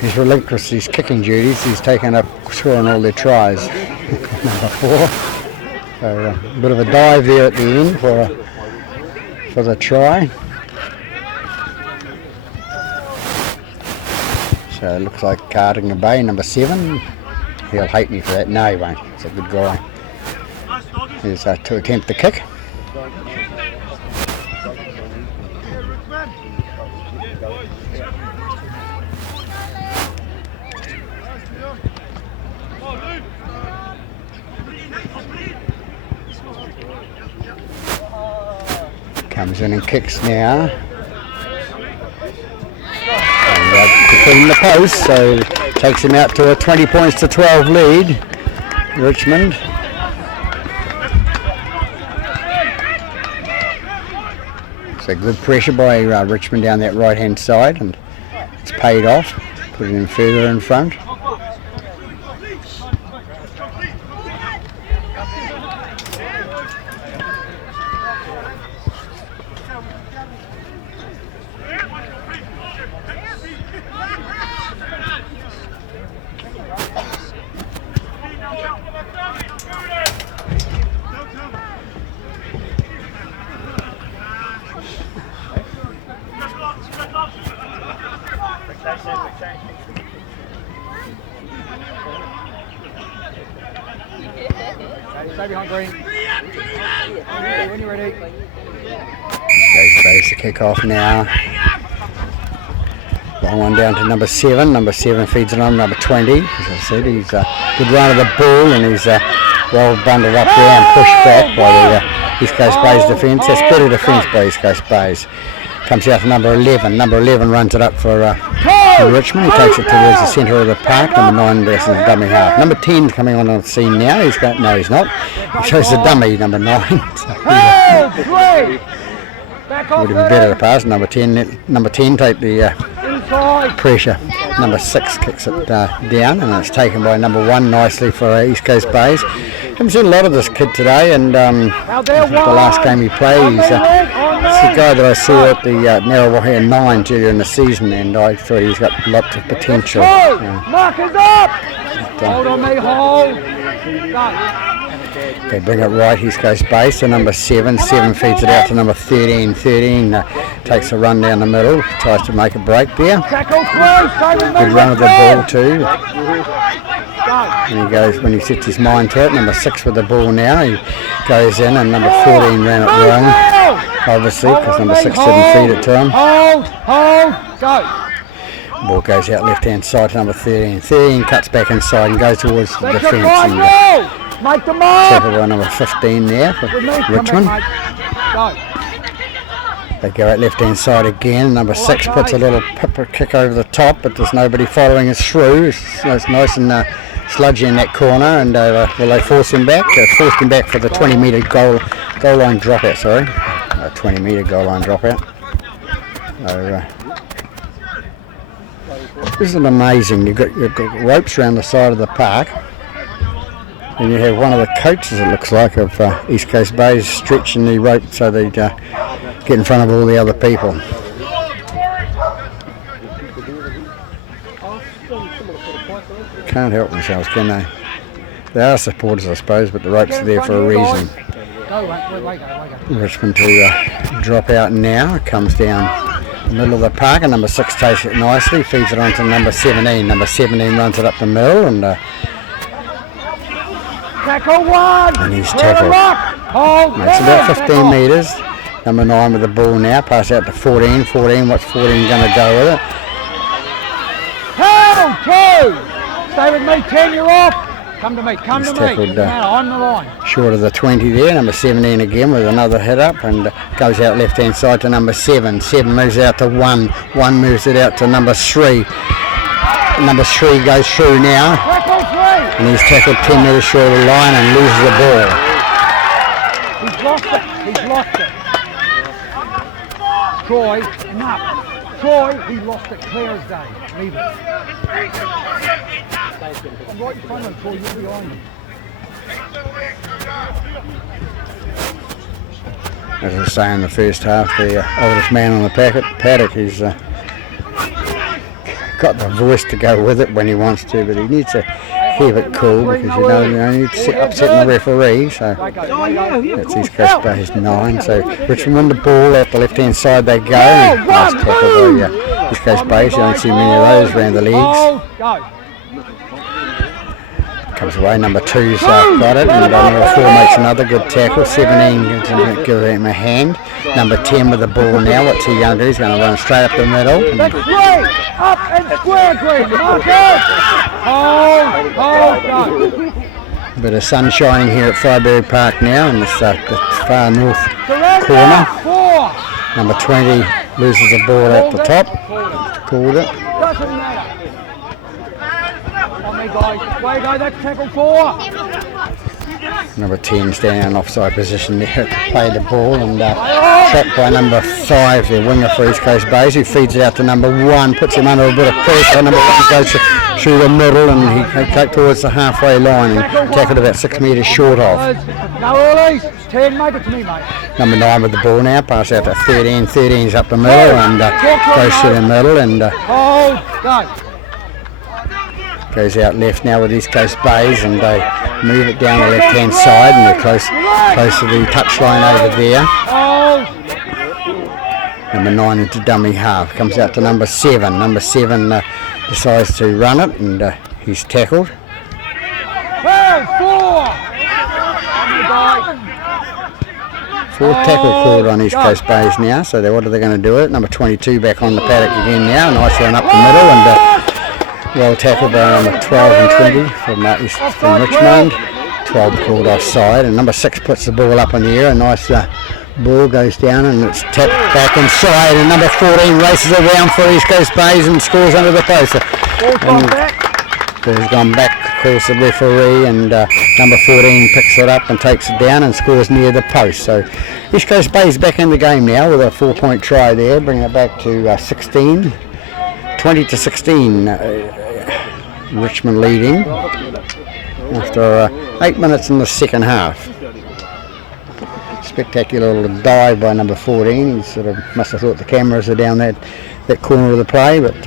He's relinquished his kicking duties. He's taken up scoring all their tries. Number 4. So a bit of a dive there at the end for the try. So it looks like Cardinal Bay, number 7. He'll hate me for that. No, he won't. He's a good guy. Here's to attempt the kick. Comes in and kicks now. And between the posts, so takes him out to a 20 points to 12 lead. Richmond. So good pressure by Richmond down that right hand side, and it's paid off, putting him further in front. Stay behind green. When you're ready. Space to kick off now. Long one down to number 7. Number 7 feeds it on number 20. As I said, he's a good run of the ball, and he's well bundled up there and pushed back by the East Coast Bays defence. That's better defence by East Coast Bays. Comes out to number 11. Number 11 runs it up for Richmond. He takes it towards the centre of the park. Number 9 versus the dummy half. Number 10 coming on the scene now. He's got no, he's not. He shows the dummy, number 9. Would have been better to pass. Number 10 take the pressure. Number 6 kicks it down, and it's taken by number 1 nicely for East Coast Bays. Haven't seen a lot of this kid today, and the last game he played, he's the guy that I saw at the Narrawahia 9 earlier in the season, and I thought he's got lots of potential. Markers up! Hold on me, hold! They bring it right, East Coast Bays to number 7. 7 feeds it out to number 13. 13 takes a run down the middle, tries to make a break there. Good run of the ball too. And he goes, when he sets his mind to it, number 6 with the ball now, he goes in, and number 14 ran it wrong, obviously, because number 6 didn't feed it to him. Hold, go! Ball goes out left hand side to number 13. 13 cuts back inside and goes towards the defence. Make the mark! Tackled by number 15 there for Richmond. They go out left hand side again. Number 6 puts a little pipper kick over the top, but there's nobody following us through. It's nice and sludgy in that corner, and will they force him back? Forced him back for the 20 metre goal line dropout, sorry. 20 metre goal line dropout. This is amazing. You've got ropes around the side of the park, and you have one of the coaches, it looks like, of East Coast Bays stretching the rope so they'd get in front of all the other people. Can't help themselves, can they? They are supporters, I suppose, but the ropes are there for a reason. Richmond to drop out now. It comes down the middle of the park, and number 6 takes it nicely, feeds it on to number 17. Number 17 runs it up the middle, and he's tackled. It's about 15 metres. Number 9 with the ball now, pass out to 14. 14, what's 14 going to go with it? Stay with me, 10, you're off. Come to me, come to me. On the line. Short of the 20 there. Number 17 again with another hit up, and goes out left hand side to number 7. 7 moves out to 1. 1 moves it out to number 3. Number 3 goes through now, and he's tackled 10 metres short of the line and loses the ball. He's lost it. He's lost it. Troy, enough. Troy, he lost it clear as day. Leave it. I'm right in front of him, Troy, you're behind him. As I say, in the first half, the oldest man on the paddock, he's got the voice to go with it when he wants to, but he needs to keep it cool, because you know you need to upset the referee. So that's East Coast Bays 9. So Richmond win the ball out the left hand side they go. Nice tackle by East Coast Bays. You don't see many of those around the leagues. Comes away, number 2's got it, and number 4 makes another good tackle. 17 gives him a hand. Number 10 with the ball now. What's he going to do? He's going to run straight up the middle. That's great! Up and square, Green! Hold, go! Bit of sun shining here at Fryberry Park now in this far north corner. Number 20 loses the ball at the top. Called it. Doesn't matter. On me, guys. Way go, that's tackle 4. Number 10 standing in offside position there to play the ball, and trapped by number 5, their winger for East Coast Bays, who feeds it out to number 1, puts him under a bit of pressure. Number 1 goes through the middle, and he came towards the halfway line and tackled about 6 metres short of. No early. 10, make it to me, mate. Number 9 with the ball now, pass out to 13. 13's up the middle and goes through the middle and Hold, go. goes out left now with East Coast Bays, and they move it down the left-hand side, and they're close to the touchline over there. Number 9 into dummy half, comes out to number 7. Number 7 decides to run it, and he's tackled. 4 tackle called on East Coast Bays now, so what are they going to do with it? Number 22 back on the paddock again now, nice run up the middle, and well tackled by number 12 and 20 from Richmond. 12 called offside, and number 6 puts the ball up in the air. A nice ball goes down, and it's tapped back inside, and number 14 races around for East Coast Bays and scores under the post. Has gone back, calls the referee, and number 14 picks it up and takes it down and scores near the post. So East Coast Bays back in the game now with a 4-point try there, bringing it back to 16. 20 to 16, Richmond leading after 8 minutes in the second half. Spectacular little dive by number 14. He sort of must have thought the cameras are down that corner of the play, but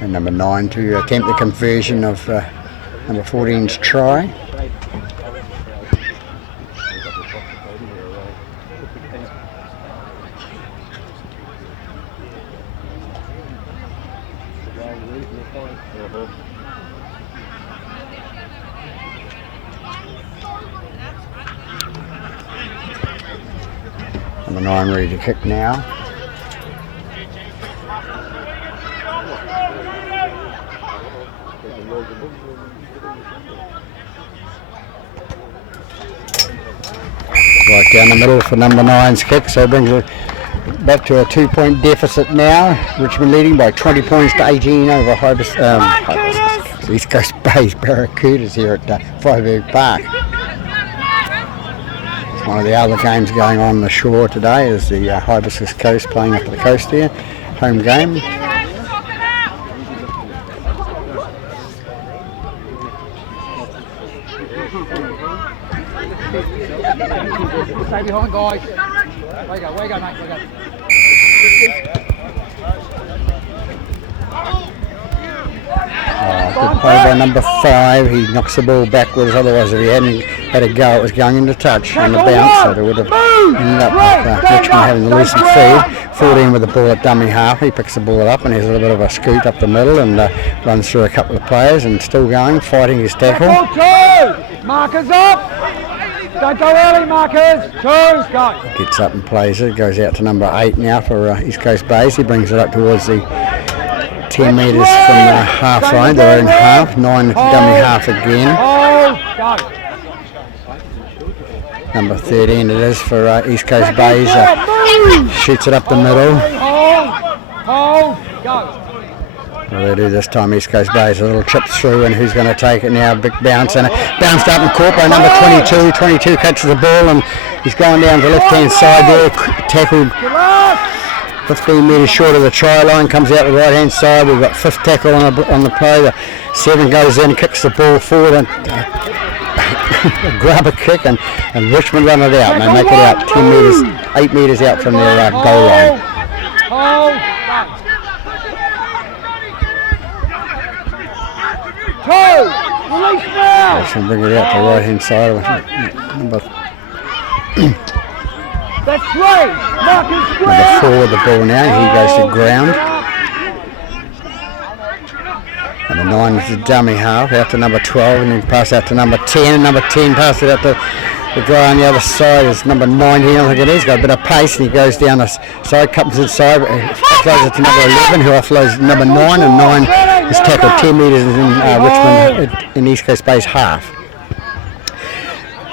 and number 9 to attempt the conversion of number 14's try. Number 9 ready to kick now. Right down the middle for number 9's kick, so it brings it back to a 2-point deficit now. Richmond leading by 20 points to 18 over East Coast Bays Barracudas here at Freiburg Park. It's one of the other games going on the shore today is the Hibiscus Coast playing up at the coast there, home game. Stay behind, guys. Way go, mate, way go. Good play by number 5. He knocks the ball backwards, otherwise if he hadn't had a go it was going into touch on the bounce, so it would have ended up with Richmond having the loosened feed. 14 with the ball at dummy half, he picks the ball up and has a little bit of a scoot up the middle and runs through a couple of players and still going, fighting his tackle. Markers up! Don't go early, markers! 2's go! Gets up and plays it, goes out to number 8 now for East Coast Bays. He brings it up towards the 10 metres from the half line, they're in half, 9 at the dummy half again. Number 13 it is for East Coast Bays, shoots it up the middle. Well, they do this time, East Coast Bays, a little chip through, and who's going to take it now? Big bounce, and it bounced up and caught by number 22. 22 catches the ball, and he's going down to the left-hand side there, tackled 15 metres short of the try line, comes out the right-hand side. We've got 5th tackle on the play. The 7 goes in, kicks the ball forward, and grab a kick, and Richmond run it out, and they make it out 10 metres, 8 metres out from their goal line. Release now! So bring it out to the right hand side of number That's right! Marcus number 4 with the ball now, he goes to ground. Number 9 is the dummy half, out to number 12, and then pass out to number 10, and number 10 passes it out to The guy on the other side is number 19, I think it is. Got a bit of pace, and he goes down the side, comes inside, offloads it to number 11, who offloads number 9, and 9 is tackled 10 metres in Richmond in East Coast Bay's half.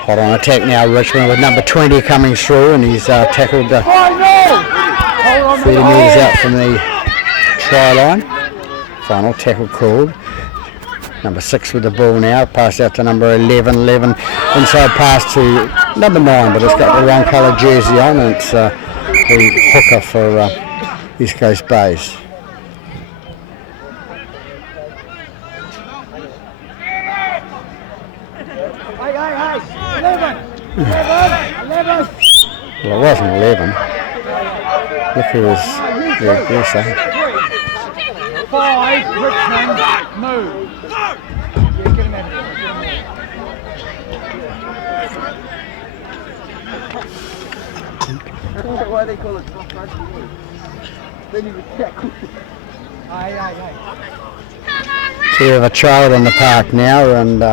Hot on attack now, Richmond with number 20 coming through, and he's tackled 30 metres out from the try line. Final tackle called. Number 6 with the ball now, pass out to number 11, inside pass to number 9, but it's got the wrong colour jersey on, and it's the hooker for East Coast Bays. Hey, 11! Well, it wasn't 11. Look who was the aggressor. 5, Richmond, move. Yeah, get him out of there. Why they call it top rush? Then he was tackled. Hey. So we have a child on the park now, and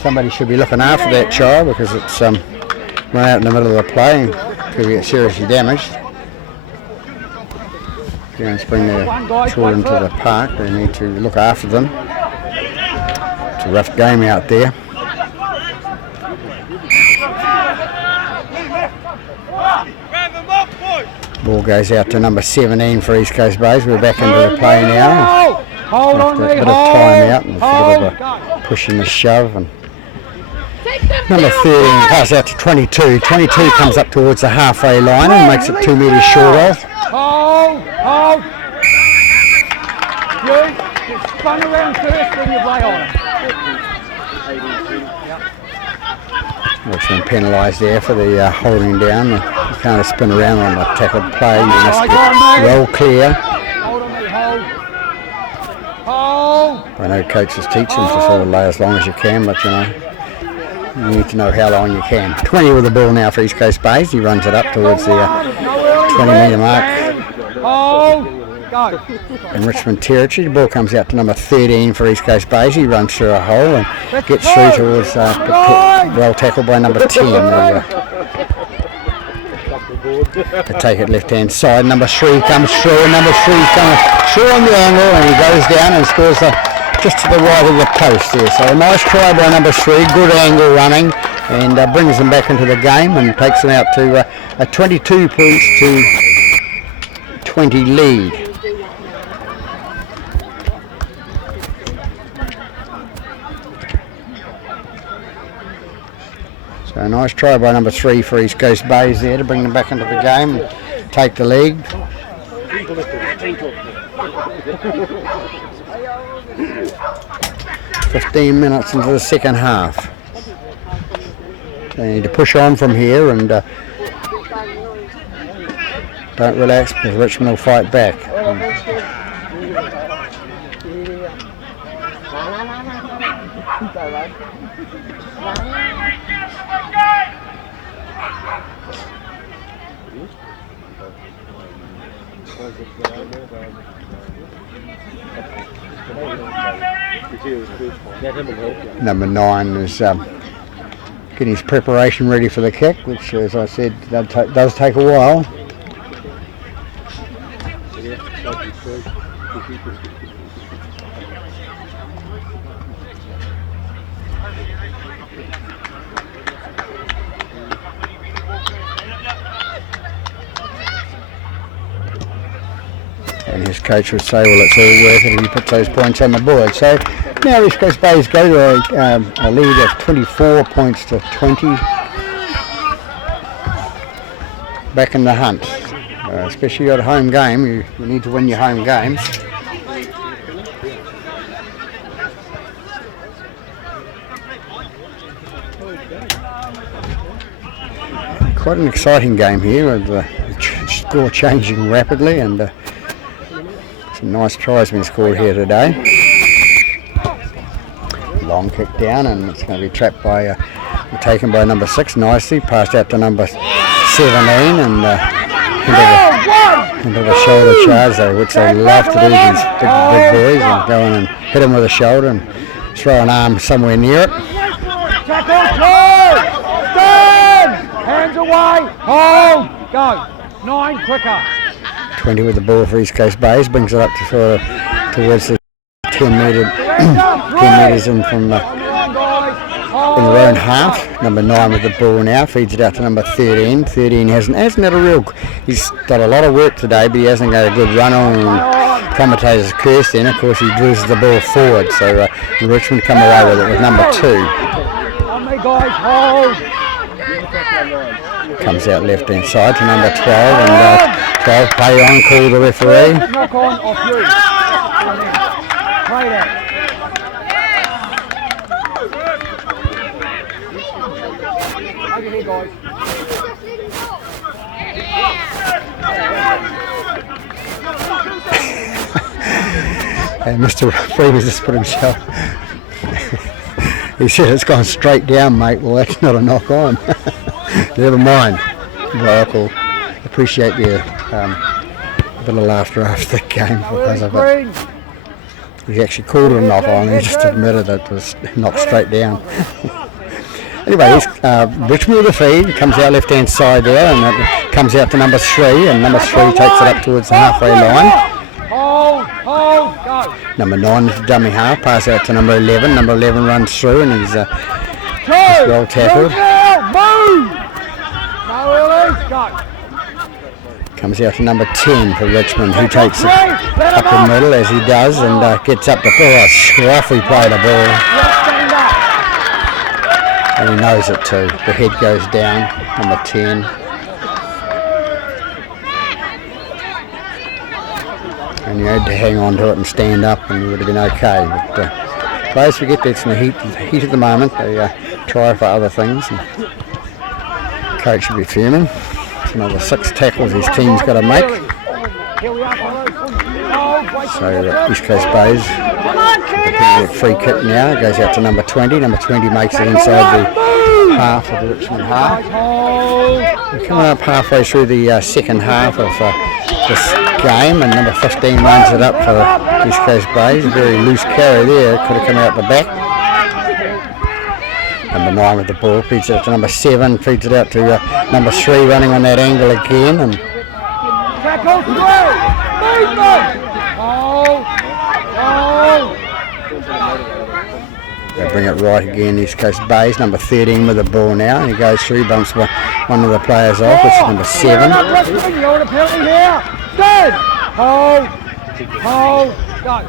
somebody should be looking after that child because it's run out in the middle of the play and could get seriously damaged. Parents bring their children to the park, they need to look after them. It's a rough game out there. Ball goes out to number 17 for East Coast Bays. We're back into the play now. Hold on, After a bit of time out and a bit of a push and a shove. And number 13 pass out to 22. 22 comes up towards the halfway line and makes it 2 metres short of. Hold! You get spun around first when you play on. Richmond penalised there for the holding down. You can't spin around on the tackled play. You must roll clear. Hold on, mate, hold! I know coaches teach them to sort of lay as long as you can, but you know, you need to know how long you can. 20 with the ball now for East Coast Bays. He runs it up towards the 20 metre mark. Hold! Go! In Richmond territory, the ball comes out to number 13 for East Coast Bays. He runs through a hole and gets through towards well tackled by number 10. To take it left hand side. Number 3 comes through, and number 3's coming through on the angle, and he goes down and scores just to the right of the post there. So a nice try by number 3, good angle running, and brings them back into the game and takes them out to a 22 points to 20 lead. So a nice try by number 3 for East Coast Bays there to bring them back into the game and take the lead. "15 minutes into the second half. They need to push on from here and don't relax because Richmond will fight back. Number 9 is getting his preparation ready for the kick, which, as I said, does take a while. And his coach would say, well, it's all worth it if he puts those points on the board. So now East Coast Bays go to a lead of 24 points to 20. Back in the hunt. Especially at a home game, you need to win your home games. Quite an exciting game here with the score changing rapidly, and some nice tries been scored here today. Long kick down, and it's going to be trapped by, taken by number 6 nicely, passed out to number 17, and into the shoulder charge, which they love to do, these big boys, and go in and hit him with a shoulder and throw an arm somewhere near it. Tackle, Hands away. Hold. Go. 9 quicker. 20 with the ball for East Coast Bays, brings it up towards the 10 metres in from in their own half. Number 9 with the ball now, feeds it out to number 13. 13 hasn't had a real, he's got a lot of work today, but he hasn't got a good run on. Commentators curse then, of course he drills the ball forward, so Richmond come away with it with number 2. On me guys, hold. Comes out left hand side to number 12, and 12 play on, call the referee. Knock on off you. Play that. Over here guys. And Mr. Freeman just put himself. He said it's gone straight down, mate. Well, that's not a knock on. Never mind. Well, appreciate your bit of laughter after the game because of it. He actually called it a knock on. He just admitted it was knocked straight down. Anyway, Richmond with the feed, comes out left hand side there, and it comes out to number 3, and number 3 takes it up towards the halfway line. Hold, go. Number 9 is the dummy half, pass out to number 11. Number 11 runs through, and he's well tackled. Move! No release, go. Comes out to number 10 for Richmond, who takes it up the middle as he does, and gets up the ball. A scruffy play the ball. And he knows it too. The head goes down, number 10. And you had to hang on to it and stand up and you would have been okay. But players forget that's in the heat at the moment. They try for other things. And coach should be fuming. It's another 6 tackles his team's got to make. So East Coast Bays, the free kick now, goes out to number 20. Number 20 makes it inside the half of the Richmond half. We're coming up halfway through the second half of this game, and number 15 runs it up for East Coast Bays. A very loose carry there, could have come out the back. Number 9 with the ball, feeds it up to number 7, feeds it out to number 3 running on that angle again. And tackle 3! Movement! they bring it right again, East Coast Bays. Number 13 with the ball now, and he goes through, bumps one of the players off, which is number 7. You're on a penalty here! Stand! Hold! Go!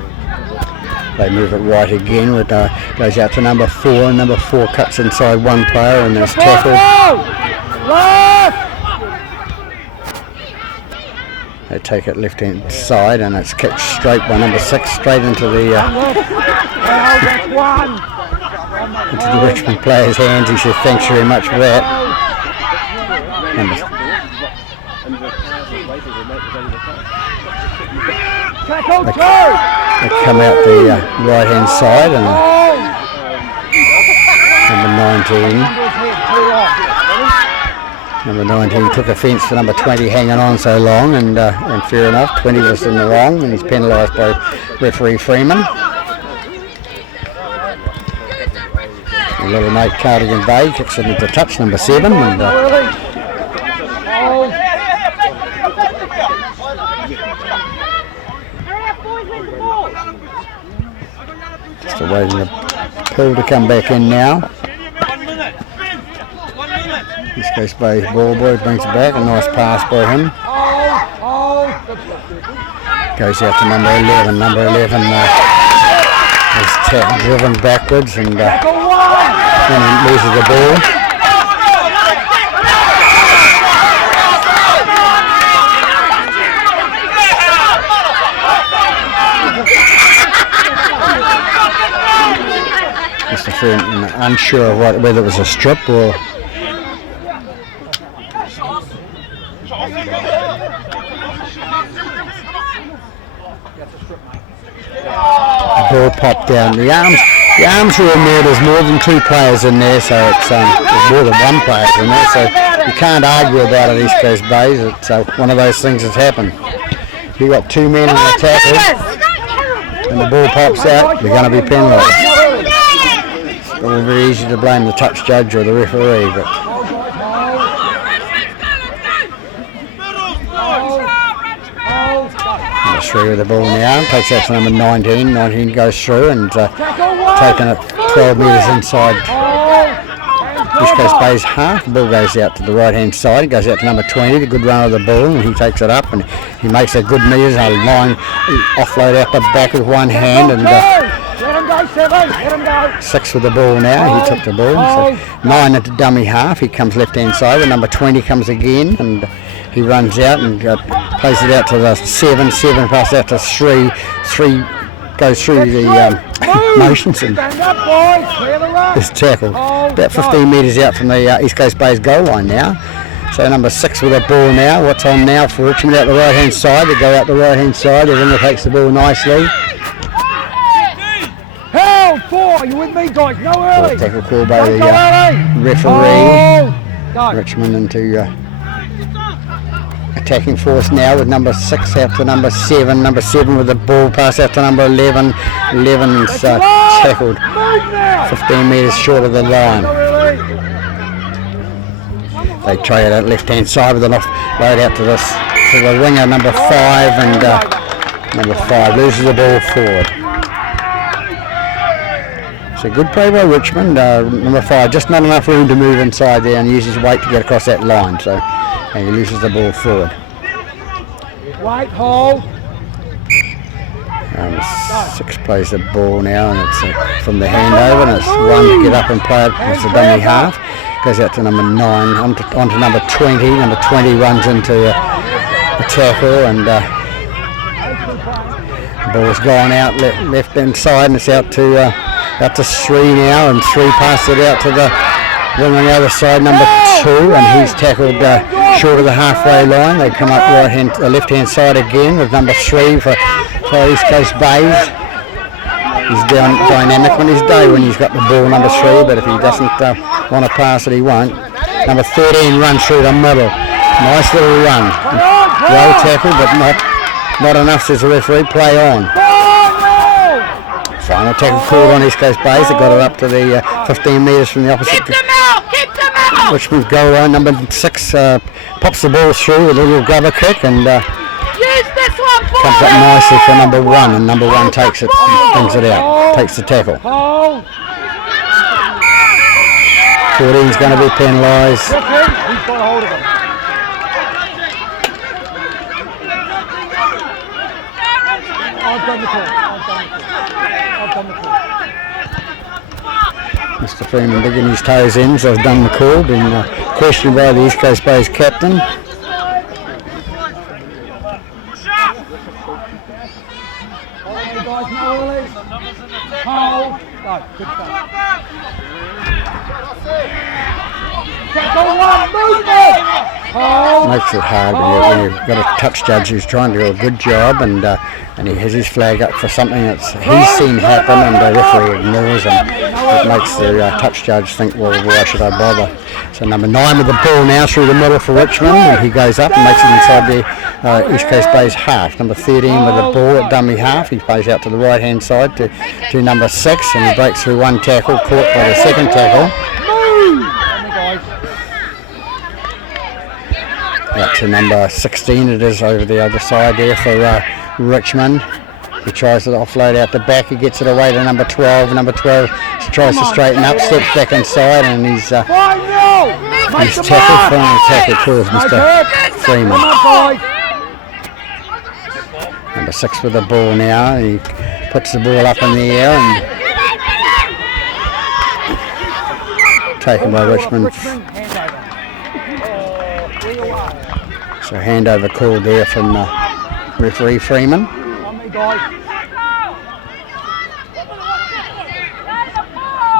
They move it right again, with goes out to number 4, and number 4 cuts inside one player and is tackled. Left! They take it left hand side and it's kicked straight by number 6, straight into the Richmond player's hands. He said thanks very much for that. They come out the right hand side, and number 19 took offence for number 20 hanging on so long, and fair enough, 20 was in the wrong and he's penalised by referee Freeman. Little mate Cardigan Bay kicks it into touch, number 7, and just awaiting the pull to come back in now. East Coast Bay ball boy brings it back, a nice pass by him. Goes out to number 11. Number 11 is driven backwards and loses the ball. Mr. Fenton unsure of whether it was a strip or the ball popped down. The arms were in there. There's more than 2 players in there, so it's there's more than 1 player in there. So you can't argue about it, East Coast Bays. It's one of those things that's happened. You got 2 men in the tackle, and the ball pops out. You're going to be penalised. It's very easy to blame the touch judge or the referee, but 3 with the ball now. Takes out to number 19. 19 goes through and taking it 12 metres inside East Coast Bay's half. The ball goes out to the right hand side. It goes out to number 20. The good run of the ball, and he takes it up and he makes a good metres. A line offload out the back with one hand, and 6 with the ball now. He took the ball. So 9 into dummy half. He comes left hand side. The number 20 comes again, and he runs out and plays it out to the 7. 7 passes out to 3. 3 goes through the motions and is tackled about 15 metres out from the East Coast Bay's goal line now. So number 6 with the ball now. What's on now for Richmond out the right hand side? They go out the right hand side. The winger takes the ball nicely. Hell, 4, you with me guys? No early. Tackle call by the referee. Richmond into attacking force now with number 6 out to number 7. Number 7 with the ball pass out to number 11. 11's tackled 15 metres short of the line. They try it out left hand side with an offload out to the winger number 5, and number 5 loses the ball forward. So good play by Richmond. Number 5 just not enough room to move inside there and uses weight to get across that line. So. And he loses the ball forward. White hold. 6 plays the ball now, and it's from the handover, and it's 1 to get up and play it. It's a dummy half. Goes out to number 9, onto number 20. Number 20 runs into a tackle, and the ball's gone out left hand side, and it's out to 3 now, and 3 passes it out to the one on the other side, number 2, and he's tackled short of the halfway line. They come up left hand side again with number 3 for East Coast Bays. He's dynamic on his day when he's got the ball, number 3, but if he doesn't want to pass it, he won't. Number 13 runs through the middle. Nice little run. Well tackled, but not enough, says the referee. Play on. Final tackle called on East Coast Bays. They got it up to the 15 metres from the opposite. Richmond's goal line. Number 6 pops the ball through with a little grubber kick, and comes up nicely for number 1, and number 1 takes it, brings it out, takes the tackle. 14's going to be penalised. Mr. Freeman digging his toes in, so has done the call, been questioned by the East Coast Bays captain. Makes it hard when you've got a touch judge who's trying to do a good job, and he has his flag up for something that he's seen happen, and the referee ignores him. It makes the touch judge think, well, why should I bother? So number 9 with the ball now through the middle for Richmond, and he goes up and makes it inside the East Coast Bays half. Number 13 with the ball at dummy half. He plays out to the right hand side to number 6, and he breaks through 1 tackle, caught by the second tackle. Out to number 16 it is over the other side there for Richmond. He tries to offload out the back. He gets it away to number 12. Number 12 tries to straighten up, steps back inside, and he's tackled. Final tackle calls Mr. Freeman. Number 6 with the ball now. He puts the ball up in the air and taken by Richmond. So handover called there from referee Freeman. He's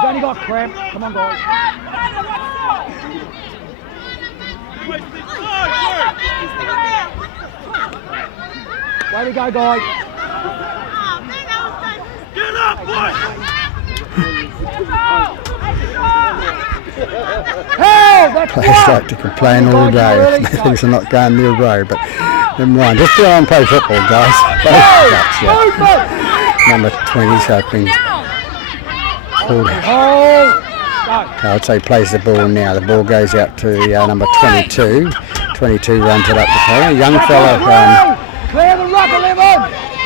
only got cramp. Come on, guys. Way to go, guys. Get up, boy! Players like to complain all day if things are not going their way, but never mind. Just go on and play football, guys. Number 20's been called out. I would say plays the ball now. The ball goes out to number 22. 22 runs it up the field. A young fella. Clear the ruck, 11!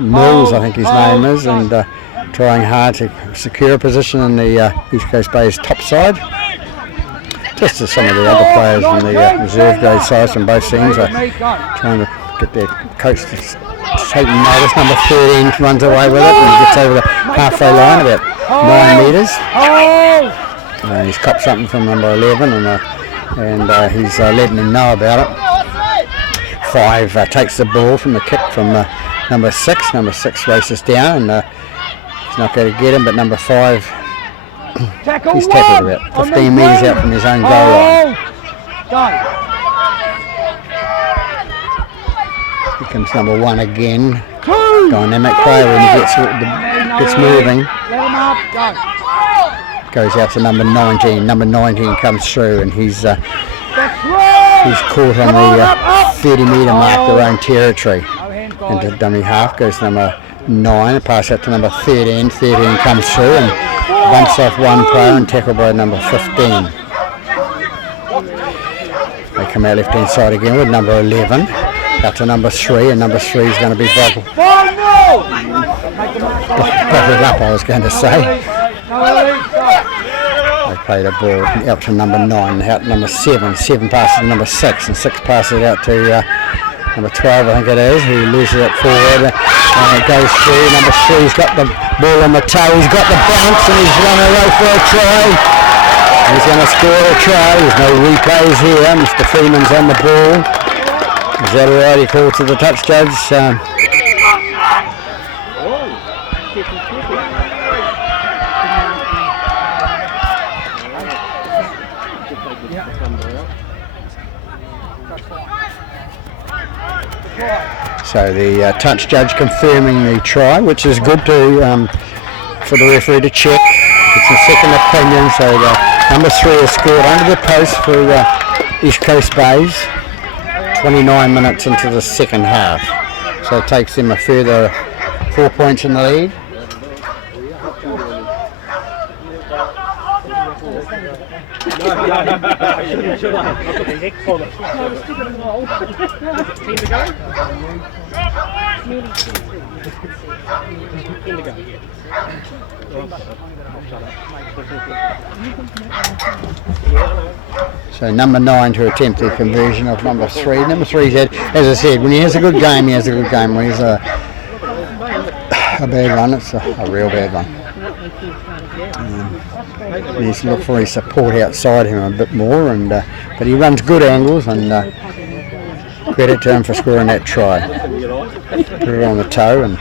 Mills, I think his name is, and trying hard to secure a position in the East Coast Bay's top side. Just as some of the other players in the reserve grade sides from both teams are trying to get their coach to take notice. Number 13 runs away with it and gets over the halfway line about 9 metres. He's copped something from number 11 and he's letting him know about it. 5 takes the ball from the kick from number 6. Number 6 races down and he's not going to get him, but number 5 he's tackled about 15 metres out from his own goal line. Here comes number 1 again. Dynamic player when he gets moving. Goes out to number 19. Number 19 comes through and he's caught on the 30 metre mark, their own territory. Into dummy half goes number 9. Pass out to number 13. 13 comes through and bumps off one player and tackled by number 15. They come out left hand side again with number 11. Out to number 3, and number 3 is going to be bottled up, I was going to say. They play the ball out to number 9, out to number 7. 7 passes to number 6, and 6 passes out to number 12, I think it is, who loses it forward. And it goes through. Number 3's got the ball on the toe. He's got the bounce, and he's run away for a try. He's going to score a try. There's no replays here. Mr. Freeman's on the ball. Is that alright? He called to the touch judge. So the touch judge confirming the try, which is good to for the referee to check. It's a second opinion. So the number 3 has scored under the post for East Coast Bays. 29 minutes into the second half, so it takes them a further 4 points in the lead. So number 9 to attempt the conversion of number 3. Number 3's had, as I said, when he has a good game, he has a good game. When he's a bad one, it's a real bad one. He needs to look for his support outside him a bit more, and but he runs good angles, and credit to him for scoring that try. Put it on the toe and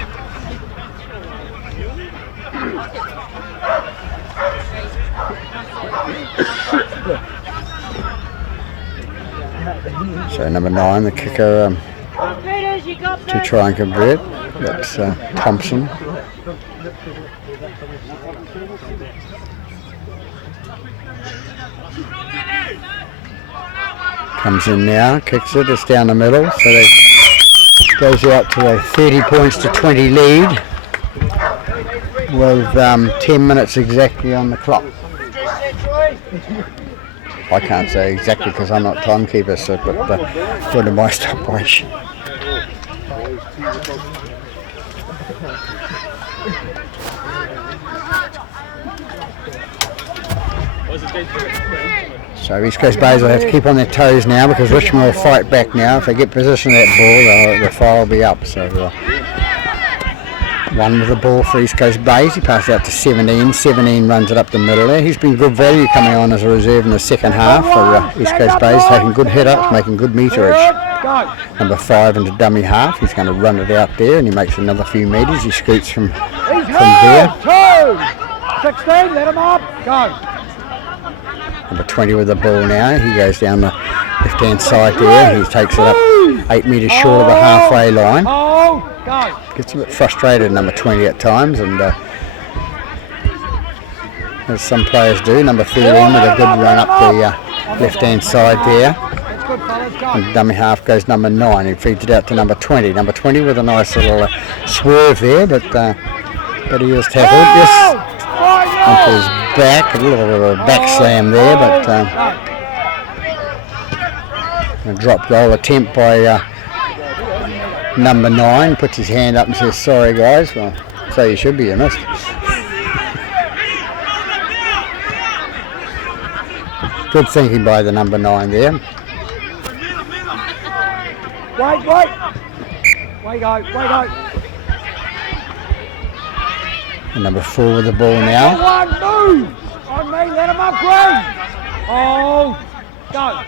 so number 9, the kicker to try and convert. That's Thompson. Comes in now, kicks it, it's down the middle, so that goes out to a 30 points to 20 lead with 10 minutes exactly on the clock. I can't say exactly because I'm not timekeeper, so but go to my stopwatch. So East Coast Bays will have to keep on their toes now because Richmond will fight back now. If they get possession of that ball, the fire will be up. So 1 with the ball for East Coast Bays. He passes out to 17. 17 runs it up the middle there. He's been good value coming on as a reserve in the second half for East Coast Bays, taking good hit-ups, making good meterage. Number 5 into dummy half. He's going to run it out there and he makes another few metres. He scoots from there. 16, let him up, go. Number 20 with the ball now. He goes down the left-hand side there. He takes it up 8 metres short of the halfway line. Gets a bit frustrated, number 20 at times, and as some players do. Number 13 with a good run up the left-hand side there. And dummy half goes number 9. He feeds it out to number 20. Number 20 with a nice little swerve there, but he was tackled. Yes, onto his back, a little bit of a back slam there, but a drop goal attempt by number 9 puts his hand up and says, sorry guys. Well, so you should be, you missed. Good thinking by the number 9 there. Wait, wait. Way go. And number 4 with the ball now. One, move. On me, let him upgrade. Oh, go.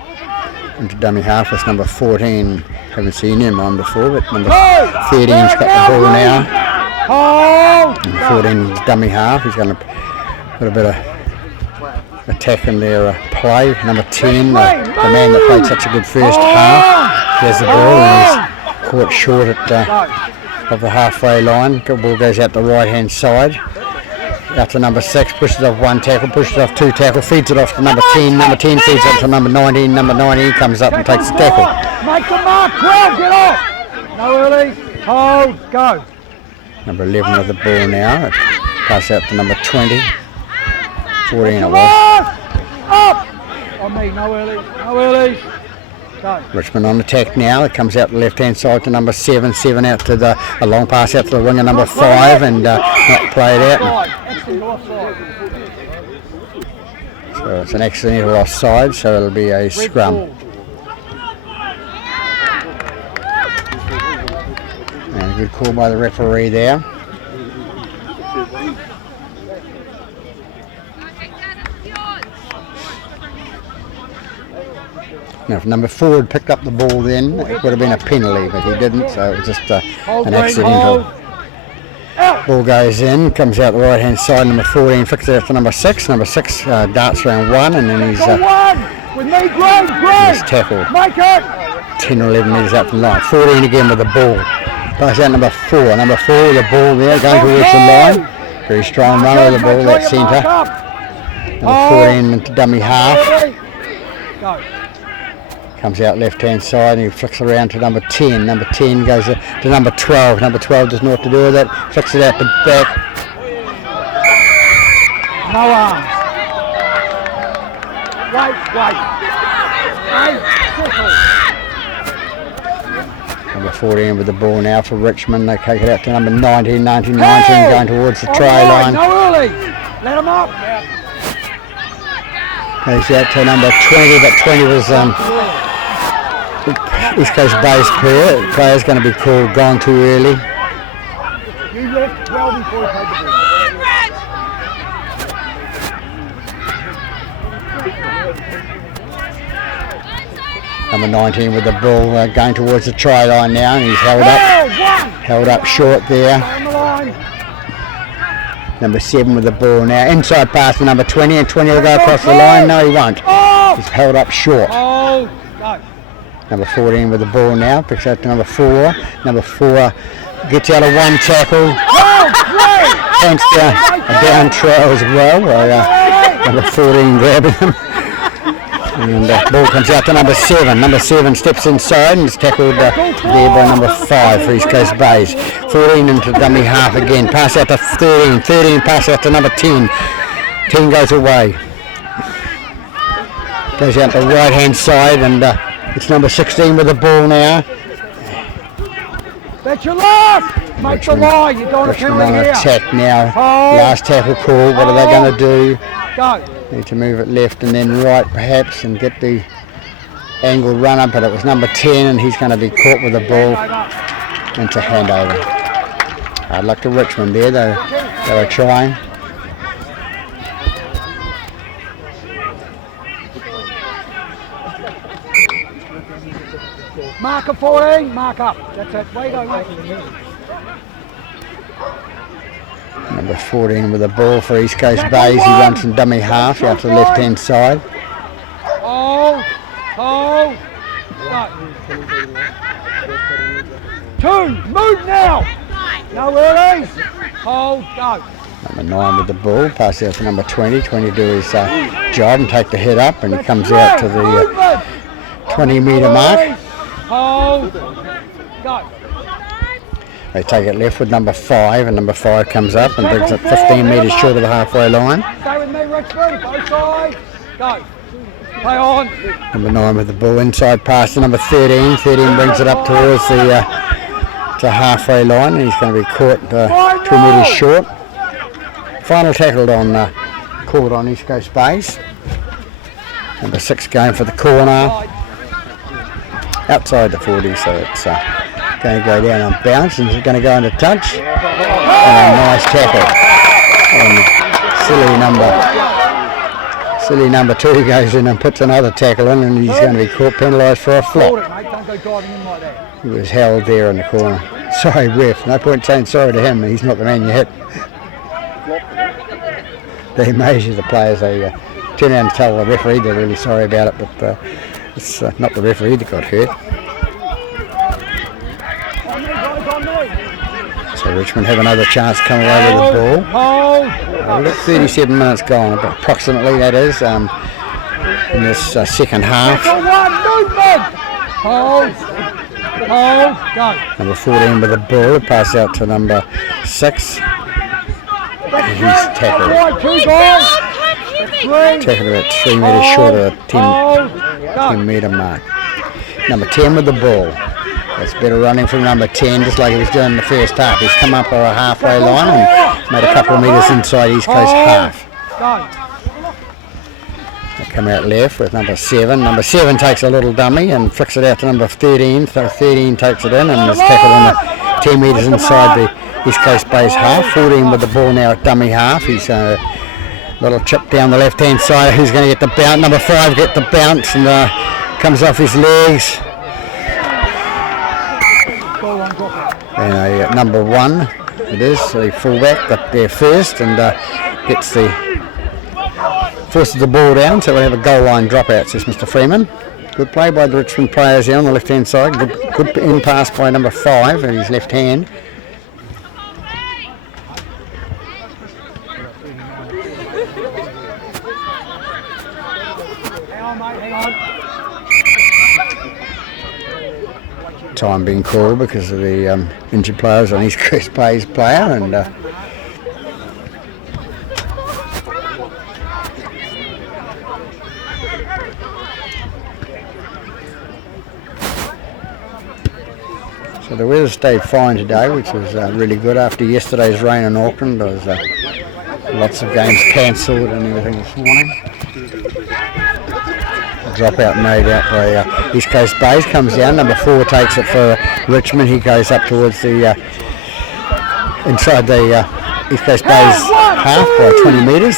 Into dummy half, that's number 14. Haven't seen him on before, but number 13's got the ball now. Oh, And 14's dummy half. He's going to put a bit of attack in their play. Number 10, the man that played such a good first half, has the ball and he's caught short at of the halfway line. The ball goes out the right hand side. Out to number 6, pushes off 1 tackle, pushes off 2 tackle, feeds it off to number 10. Number 10 feeds it to number 19. Number 19 comes up and takes the tackle. Make the mark, 12, get off. No early, hold, go. Number 11 with the ball now. Pass out to number 20. 14 it was. Up. On me, no early. Go. Richmond on attack now. It comes out the left hand side to number 7. 7 out to a long pass out to the winger number 5 and not played out. So it's an accidental offside, so it'll be a scrum. And a good call by the referee there. Now, if number 4 had picked up the ball then, it would have been a penalty, but he didn't, so it was just an accidental. Ball goes in, comes out the right hand side, number 14 flicks it out to number 6. Number 6 darts around 1 and then he's tackled 10 or 11 metres up from the line. 14 again with the ball. Pass out number 4. Number 4 with the ball there, going towards the line. Very strong runner with the ball, that centre. Number 14 into dummy half. Comes out left hand side and he flicks around to number 10. Number 10 goes to number 12. Number 12 doesn't know what to do with it. Flicks it out the back. No arms. Wait. Number 14 with the ball now for Richmond. They take it out to number 19. 19 going towards the try line. No early. Let him up. Goes out to number 20, but 20 was East Coast Bay's player's going to be called gone too early. You left well before he played the ball. Number 19 with the ball going towards the try line now, and he's held up short there. Number 7 with the ball now, inside pass to number 20, and 20 will go across the line. No, he won't. He's held up short. Number 14 with the ball now, picks out to number 4. Number 4 gets out of 1 tackle. Thanks to a down throw as well. Number 14 grabbing him. And the ball comes out to number 7. Number 7 steps inside and is tackled there by number 5 for East Coast Bays. 14 into dummy half again. Pass out to 13. 13 pass out to number 10. 10 goes away. Goes out to the right hand side and it's number 16 with the ball now. That's your last! Make the line, you don't want to penalty here. Attack now. Last tackle call. What are they going to do? Go. Need to move it left and then right perhaps and get the angled runner, but it was number 10 and he's going to be caught with the ball into handover. Hard luck to Richmond there, they were trying. Marker 14, mark up. That's it. Way go, mate. Number 14 with the ball for East Coast Bays. He runs from dummy half out to the left hand side. Hold. Go. 2, move now. No early. Hold, go. Number 9 with the ball. Pass out to number 20. 20 do his job and take the head up, and he comes out to the 20 metre mark. Hold. Go. They take it left with number 5, and number 5 comes up and brings it 15 metres short of the halfway line. Stay with me, Richmond. Both sides. Go. Play on. Number 9 with the ball, inside pass to number 13. 13 brings it up towards the the halfway line, and he's going to be caught 2 metres short. Final tackled on called on East Coast Bays. Number 6 going for the corner. Outside the 40, so it's going to go down on bounce, and it's going to go into touch. And a nice tackle. And silly number 2 goes in and puts another tackle in, and he's going to be caught penalised for a flop. He was held there in the corner. Sorry, ref. No point saying sorry to him. He's not the man you hit. They measure the players. They turn around and tell the referee they're really sorry about it, but it's not the referee that got hurt. So Richmond have another chance to come away with the ball. We've got 37 minutes gone, approximately that is, in this second half. Number 14 with the ball, pass out to number 6. He's tackled. Tackled about 3 metres short of the 10 metre mark. Number 10 with the ball. That's better running from number 10, just like he was doing in the first half. He's come up over a halfway line and made a couple of metres inside East Coast half. They come out left with number 7. Number 7 takes a little dummy and flicks it out to number 13. So 13 takes it in and is tackled on the 10 metres inside the East Coast Bays half. 14 with the ball now at dummy half. He's a little chip down the left hand side. Who's going to get the bounce? Number 5 get the bounce and comes off his legs. And number 1 it is, the fullback got there first and forces the ball down, so we'll have a goal line dropout, says Mr. Freeman. Good play by the Richmond players there on the left hand side. Good in pass by number 5 in his left hand. Time being called because of the injured players on East Coast Bays player, and so the weather stayed fine today, which was really good after yesterday's rain in Auckland. There was lots of games cancelled and everything this morning. Dropout made out by East Coast Bays, comes down. Number 4 takes it for Richmond. He goes up towards the inside the East Coast Bays half by 20 metres.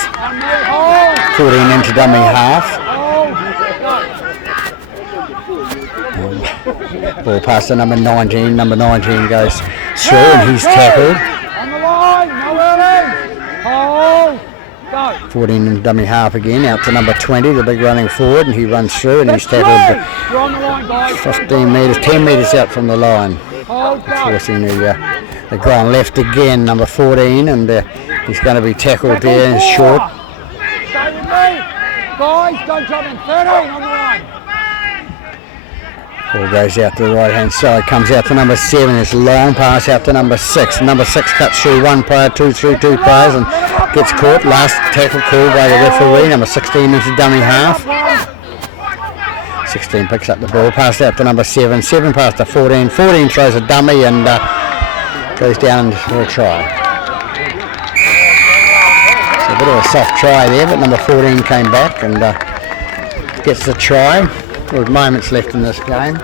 14 into dummy half. Ball past to number 19. Number 19 goes through and he's tackled. 14 in dummy half again, out to number 20, the big running forward, and he runs through and he's tackled 15 metres, 10 metres out from the line. Forcing the ground left again, number 14, and he's going to be tackled there and short. Guys, don't jump in. 13 on the line. Ball goes out to the right hand side, comes out to number 7, it's a long pass out to number 6. Number 6 cuts through one player, through 2 players and gets caught. Last tackle called by the referee. Number 16 into dummy half. 16 picks up the ball, passed out to number 7. 7 past to 14. 14 throws a dummy and goes down for a try. It's a bit of a soft try there, but number 14 came back and gets the try. With moments left in this game.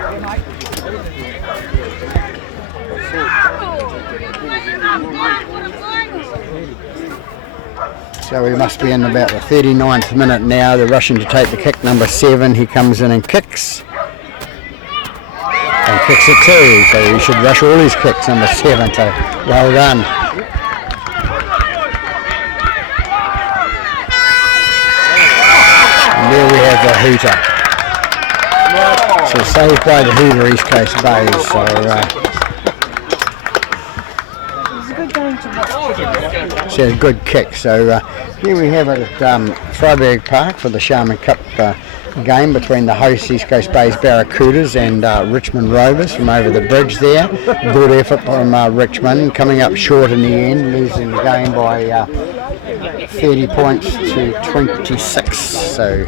So we must be in about the 39th minute now. They're rushing to take the kick. Number 7, he comes in and kicks. And kicks it too. So he should rush all his kicks, number 7. So well done. And there we have the hooter. So saved by the Hoover East Coast Bays. So it's a good kick. So here we have it at Freiburg Park for the Sharman Cup game between the host East Coast Bays Barracudas and Richmond Rovers from over the bridge there. Good effort from Richmond, coming up short in the end, losing the game by 30 points to 26. So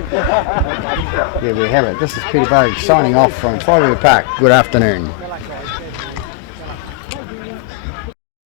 there we have it. This is Peter Bogue signing off from Freiburg Park. Good afternoon.